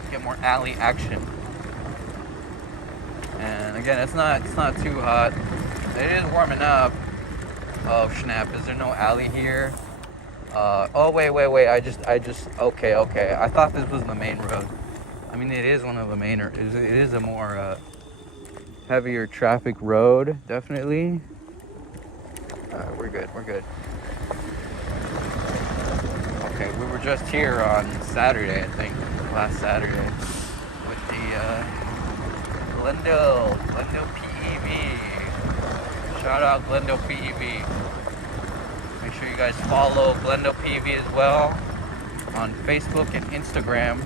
Get more alley action. And again, it's not too hot. It is warming up. Oh snap! Is there no alley here? Oh wait. I just. Okay. I thought this was the main road. I mean, it is one of the main. It is a more heavier traffic road, definitely. We're good. Okay, we were just here on Saturday, I think, last Saturday, with the Glendale PEV. Shout out Glendale PEV. Make sure you guys follow Glendale PEV as well on Facebook and Instagram.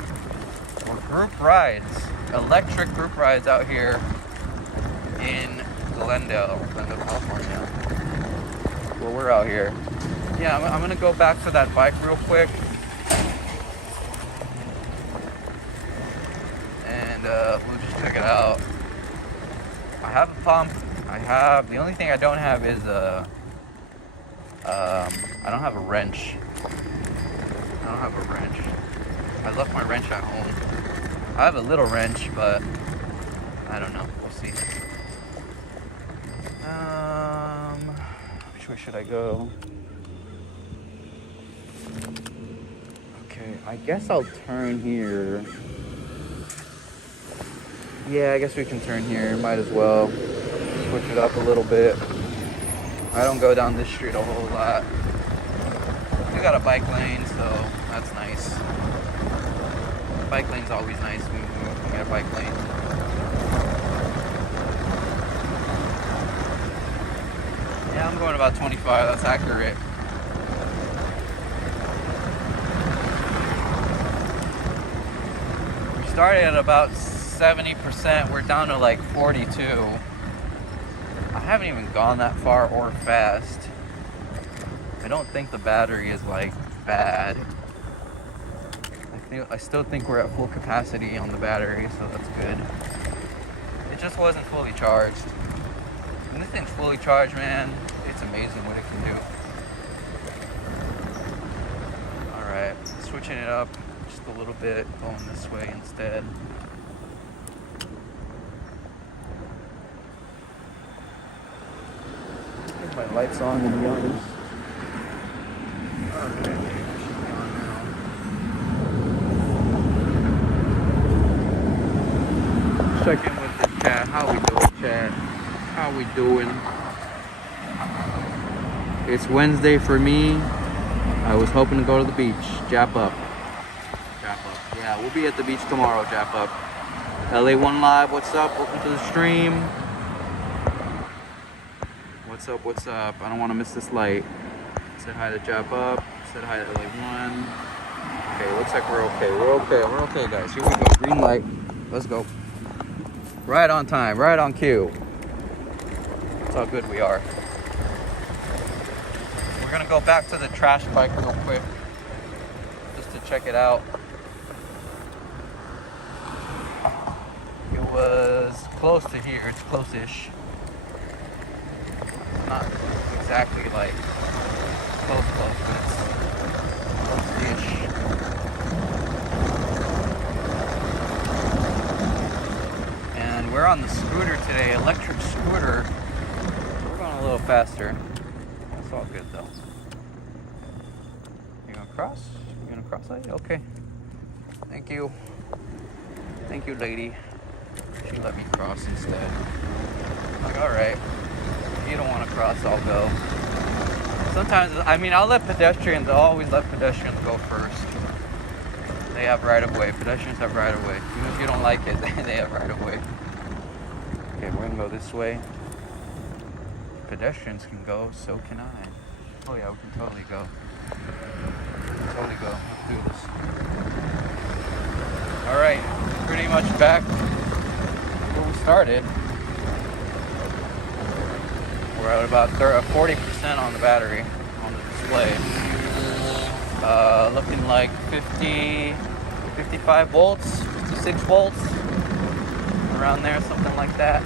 Or group rides, electric group rides out here in Glendale, California. Well, we're out here. Yeah, I'm gonna go back to that bike real quick. And we'll just check it out. I have a pump. The only thing I don't have is I don't have a wrench. I left my wrench at home. I have a little wrench, but I don't know. We'll see. Which way should I go? Okay, I guess I'll turn here Yeah, I guess we can turn here. Might as well switch it up a little bit. I don't go down this street a whole lot. We got a bike lane, so that's nice. Bike lane's always nice when we get a bike lane. Yeah, I'm going about 25. That's accurate. We started at about 70%. We're down to like 42. I haven't even gone that far or fast. I don't think the battery is like bad. I still think we're at full capacity on the battery, so that's good. It just wasn't fully charged. When this thing's fully charged, man, it's amazing what it can do. Alright, switching it up just a little bit, going this way instead. Get my lights on, to be honest. Okay. Check in with the chat. How we doing, chat? How we doing? It's Wednesday for me. I was hoping to go to the beach. Jap up. Jap up. Yeah, we'll be at the beach tomorrow, Jap up. LA1 Live, what's up? Welcome to the stream. What's up, what's up? I don't want to miss this light. Said hi to Jap up. Said hi to LA1. Okay, looks like we're okay. We're okay, guys. Here we go. Green light. Let's go. Right on time, right on cue. That's how good we are. We're gonna go back to the trash bike real quick, just to check it out. It was close to here, it's close-ish. Not exactly like close, but it's close-ish. We're on the scooter today, electric scooter. We're going a little faster. That's all good though. You gonna cross? You gonna cross lady? Okay. Thank you. Thank you, lady. She let me cross instead. I'm like, alright. If you don't want to cross, I'll go. Sometimes, I mean, I'll always let pedestrians go first. They have right of way. Pedestrians have right of way. Even if you don't like it, they have right of way. Okay, we're gonna go this way. Pedestrians can go, so can I. Oh yeah, we can totally go. Totally go. Let's do this. Alright, pretty much back where we started. We're at about 40% on the battery, on the display. Looking like 55 volts, 56 volts. Around there, something like that.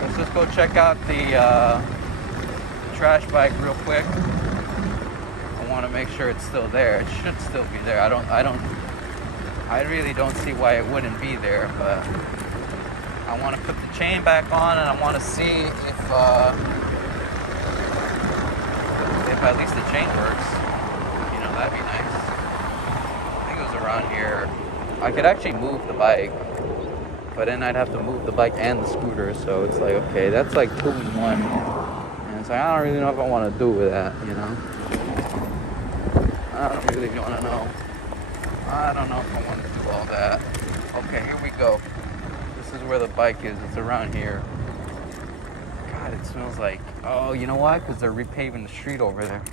Let's just go check out the trash bike real quick. I want to make sure it's still there. It should still be there. I really don't see why it wouldn't be there, but I want to put the chain back on and I want to see if at least the chain works. You know, that'd be nice. I think it was around here. I could actually move the bike, but then I'd have to move the bike and the scooter, so it's like, okay, that's like 2 in 1. And it's like, I don't really know if I want to do with that, you know? I don't really want to know. I don't know if I want to do all that. Okay, here we go. This is where the bike is. It's around here. God, it smells like, oh, you know why? Because they're repaving the street over there.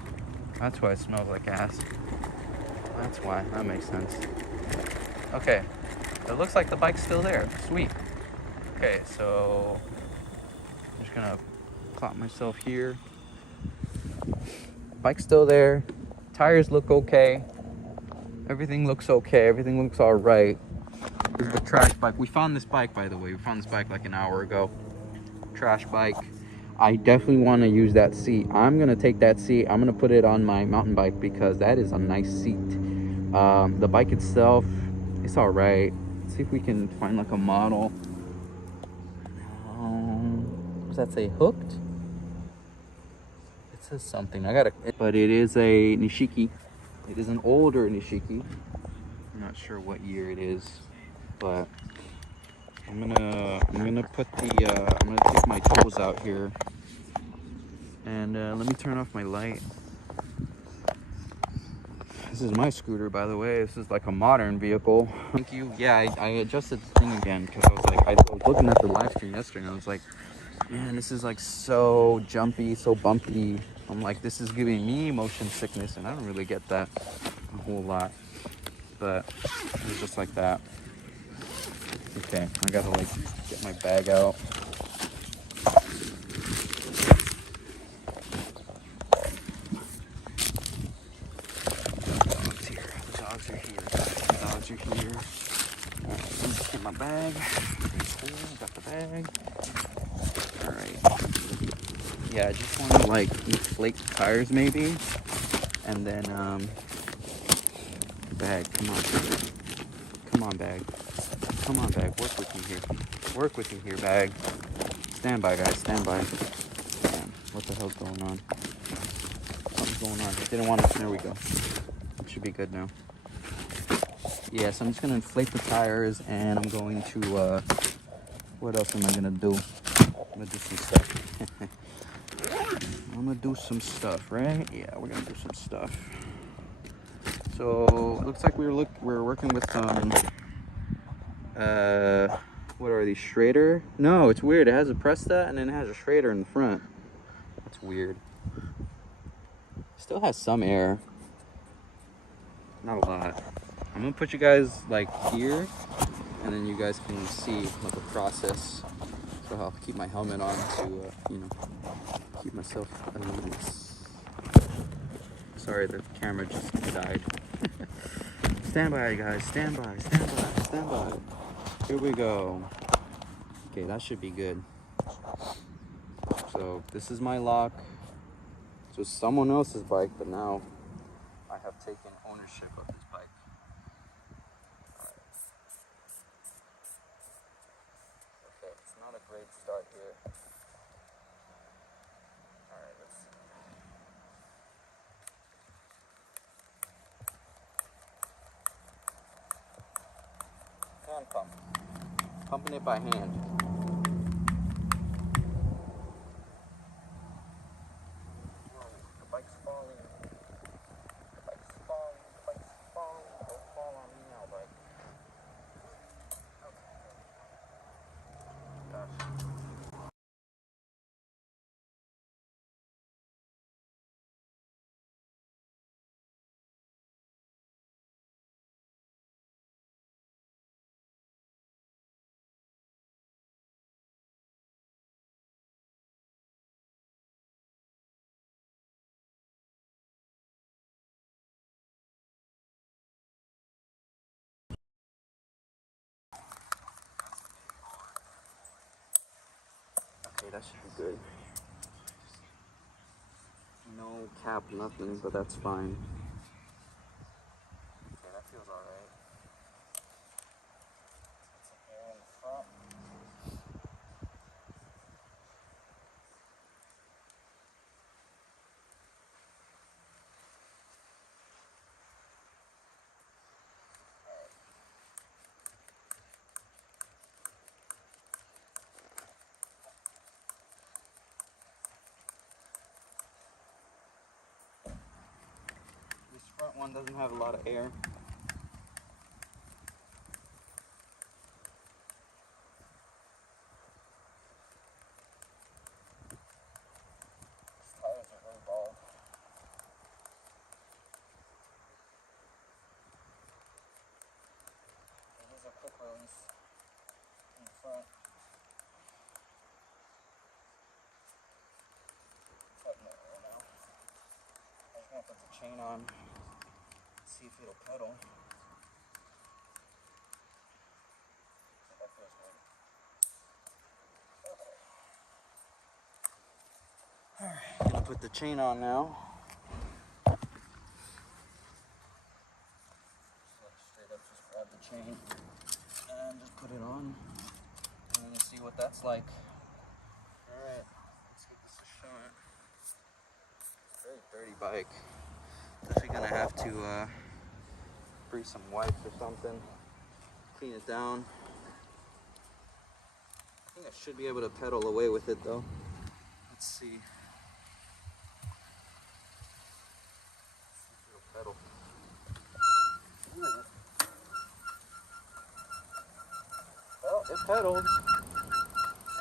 That's why it smells like ass. That's why. That makes sense. Okay. It looks like the bike's still there. Sweet. Okay, so I'm just gonna plop myself here. Bike's still there. Tires look okay. Everything looks okay. Everything looks all right. This is the trash bike. We found this bike, by the way. We found this bike like an hour ago. Trash bike. I definitely want to use that seat. I'm gonna take that seat. I'm gonna put it on my mountain bike because that is a nice seat. The bike itself, it's all right. See if we can find like a model. Does that say hooked? It says something. But it is a Nishiki. It is an older Nishiki. I'm not sure what year it is, but I'm gonna put the I'm gonna take my tools out here, and let me turn off my light. This is my scooter, by the way. This is like a modern vehicle. Thank you. Yeah, I adjusted the thing again because I was like, I was looking at the live stream yesterday and I was like, man, this is like so jumpy, so bumpy. I'm like, this is giving me motion sickness, and I don't really get that a whole lot. But it was just like that. Okay, I gotta like get my bag out. Dogs here. The dogs are here. The dogs are here. Alright, let me just get my bag. Okay, cool. Got the bag. Alright. Yeah, I just want to like inflate the tires maybe. And then bag, come on. Come on, bag. Come on, bag. Work with me here. Work with me here, bag. Stand by, guys. Stand by. Damn, what the hell's going on? Something's going on. Didn't want to. There we go. It should be good now. Yeah, so I'm just gonna inflate the tires, and I'm going to. What else am I gonna do? I'm gonna do some stuff. I'm gonna do some stuff, right? Yeah, we're gonna do some stuff. So it looks like we're working with some. What are these, Schrader? No, it's weird. It has a Presta and then it has a Schrader in the front. That's weird. Still has some air. Not a lot. I'm gonna put you guys like here, and then you guys can see like the process. So I'll keep my helmet on to, you know, keep myself at ease. Sorry, the camera just died. Stand by, guys. Stand by. Stand by. Stand by. Here we go. Okay, that should be good. So this is my lock. It was someone else's bike, but now I have taken ownership of this bike. All right. Okay, it's not a great start here. All right, let's see. Hand pump. Pumping it by hand. Whoa, the bike's falling. The bike's falling. The bike's falling. Don't fall on me now, bike. Okay. Gosh. Okay, that should be good. No cap, nothing, but that's fine. Okay, that feels alright. Some air in the front. This front one doesn't have a lot of air. These tires are very bald. It is a quick release in the front. Cutting it right now. I just want to put the chain on, see if it'll pedal. So that feels good. Okay. Alright, gonna put the chain on now. Straight up just grab the chain and just put it on. And then see what that's like. Alright, let's give this a shot. Very dirty bike. Definitely gonna have to bring some wipes or something. Clean it down. think I should be able to pedal away with it though. Let's see. Pedal. Well, it pedaled,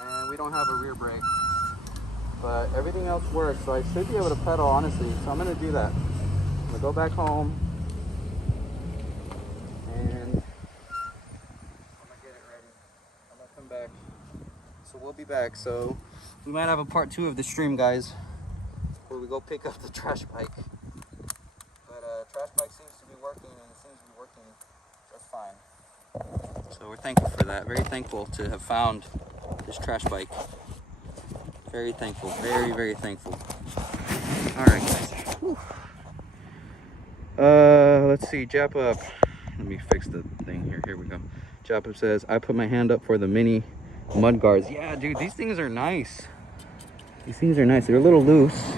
and we don't have a rear brake, but everything else works, so I should be able to pedal, honestly. So I'm gonna do that. I'm gonna go back home, and I'm gonna get it ready. I'm gonna come back. So we'll be back. So we might have a part 2 of the stream, guys, where we go pick up the trash bike. But trash bike seems to be working, and it seems to be working just fine. So we're thankful for that. Very thankful to have found this trash bike. Very thankful. Very, very thankful. All right, guys. Whew. Let's see. Jap up. Let me fix the thing here. Here we go. Jap up says, I put my hand up for the mini mud guards. Yeah, dude, these things are nice. These things are nice. They're a little loose.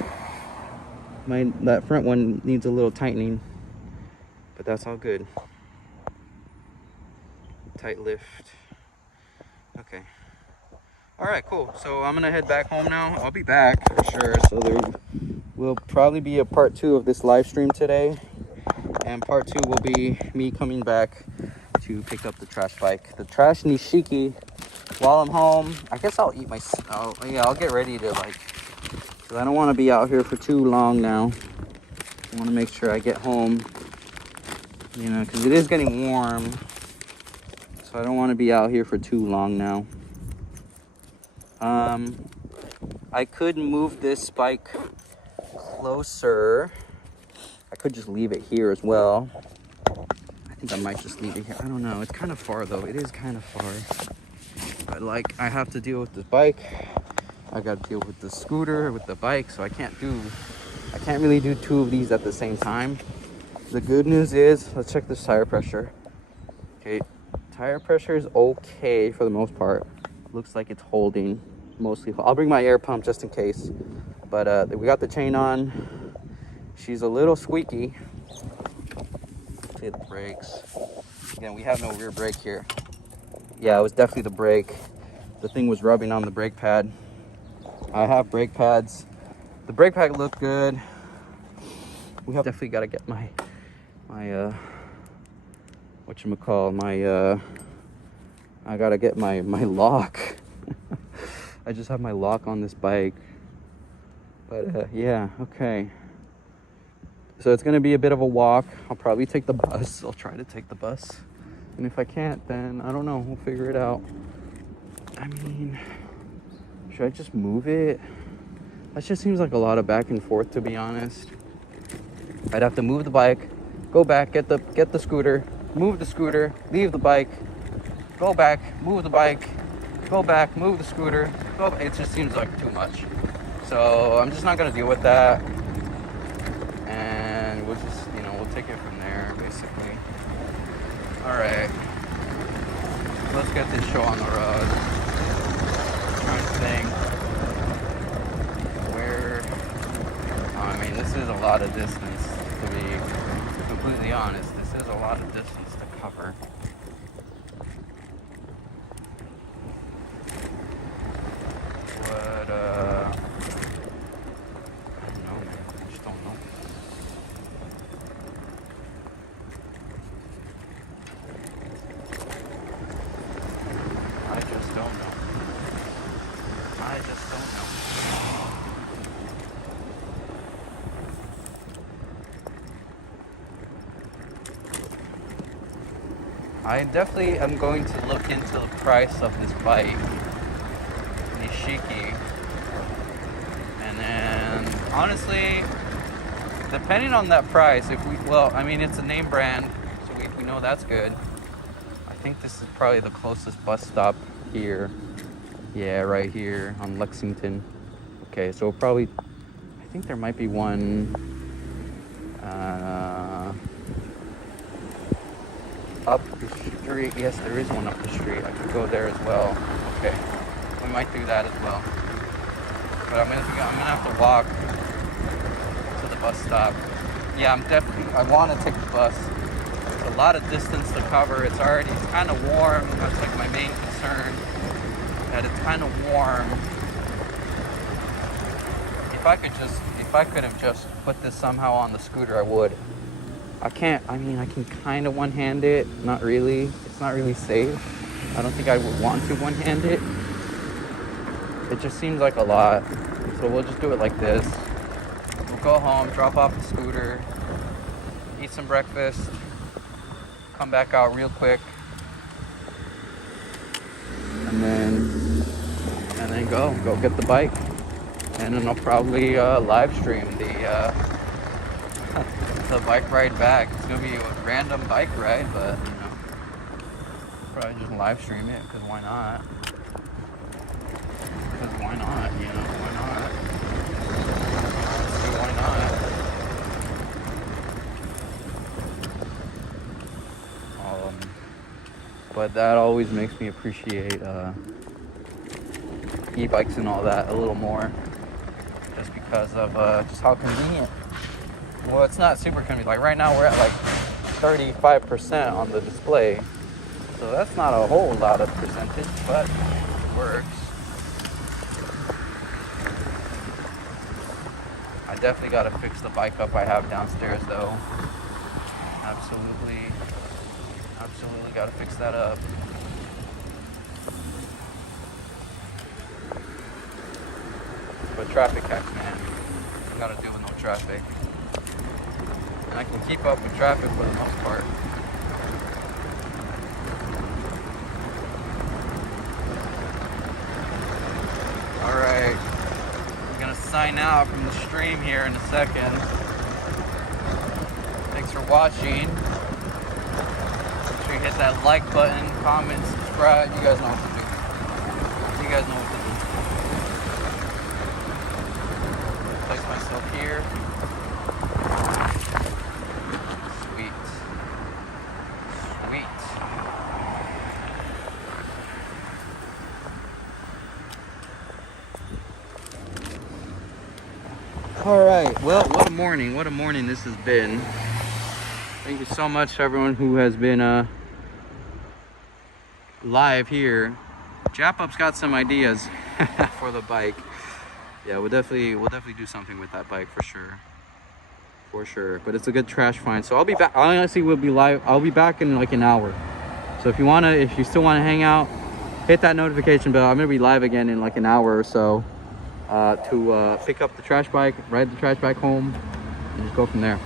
That front one needs a little tightening, but that's all good. Tight lift. Okay. All right, cool. So I'm gonna head back home now. I'll be back for sure. So there will probably be a part 2 of this live stream today, and part 2 will be me coming back to pick up the trash bike, the trash Nishiki. While I'm home, I guess I'll eat my. I'll get ready to because I don't want to be out here for too long now. I want to make sure I get home, because it is getting warm. So I don't want to be out here for too long now. I could move this bike closer. I could just leave it here as well. I think I might just leave it here. I don't know. It's kind of far though. It is kind of far. But I have to deal with this bike. I got to deal with the scooter, with the bike. So I can't really do 2 of these at the same time. The good news is, let's check this tire pressure. Okay. Tire pressure is okay for the most part. Looks like it's holding mostly. I'll bring my air pump just in case. But we got the chain on. She's a little squeaky. Hit the brakes. Again, we have no rear brake here. Yeah, it was definitely the brake. The thing was rubbing on the brake pad. I have brake pads. The brake pad looked good. We have definitely got to get my I gotta get my lock. I just have my lock on this bike. But yeah, okay. So it's gonna be a bit of a walk. I'll probably take the bus. I'll try to take the bus. And if I can't, then I don't know, we'll figure it out. I mean, should I just move it? That just seems like a lot of back and forth, to be honest. I'd have to move the bike, go back, get the scooter, move the scooter, leave the bike, go back, move the bike, go back, move the scooter. It just seems like too much. So I'm just not gonna deal with that. And we'll just, we'll take it from there, basically. All right, let's get this show on the road. I'm trying to think where, I mean, this is a lot of distance, to be completely honest. This is a lot of distance to cover. But, I don't know, man. I just don't know. I just don't know. I definitely am going to look into the price of this bike, Nishiki. And then, honestly, depending on that price, it's a name brand, so we know that's good. I think this is probably the closest bus stop here. Yeah, right here on Lexington. Okay, so probably, I think there might be one up the street. Yes, there is one up the street. I could go there as well. Okay, we might do that as well. But I'm gonna have to walk to the bus stop. Yeah, I want to take the bus. It's a lot of distance to cover. It's kind of warm. That's like my main concern. that it's kind of warm. If I could have just put this somehow on the scooter, I would. I can't, I mean, I can kind of one-hand it. Not really. It's not really safe. I don't think I would want to one-hand it. It just seems like a lot. So we'll just do it like this. We'll go home, drop off the scooter, eat some breakfast, come back out real quick, and then go get the bike. And then I'll probably live stream the the bike ride back. It's gonna be a random bike ride, but you know, probably just live stream it because why not? Because why not? You know, why not? Honestly, why not? But that always makes me appreciate e-bikes and all that a little more, just because of just how convenient. Well, it's not super convenient. Like right now we're at like 35% on the display, so that's not a whole lot of percentage, but it works. I definitely got to fix the bike up I have downstairs though. Absolutely got to fix that up. But traffic hacks, man. I gotta deal with no traffic. And I can keep up with traffic for the most part. Alright. I'm gonna sign out from the stream here in a second. Thanks for watching. Make sure you hit that like button, comment, subscribe. You guys know what to do. You guys know what to do. Place myself here. Sweet. All right, well, what a morning this has been. Thank you so much to everyone who has been live here. Jap-Up's got some ideas for the bike. Yeah, we'll definitely do something with that bike for sure. But it's a good trash find. So I'll be back. Honestly, we'll be live. I'll be back in like an hour. So if you still wanna hang out, hit that notification bell. I'm gonna be live again in like an hour or so to pick up the trash bike, ride the trash bike home, and just go from there.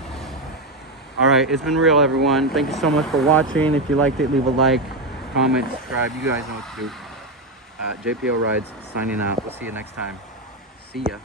All right, it's been real, everyone. Thank you so much for watching. If you liked it, leave a like, comment, subscribe. You guys know what to do. JPO Rides signing out. We'll see you next time. See ya.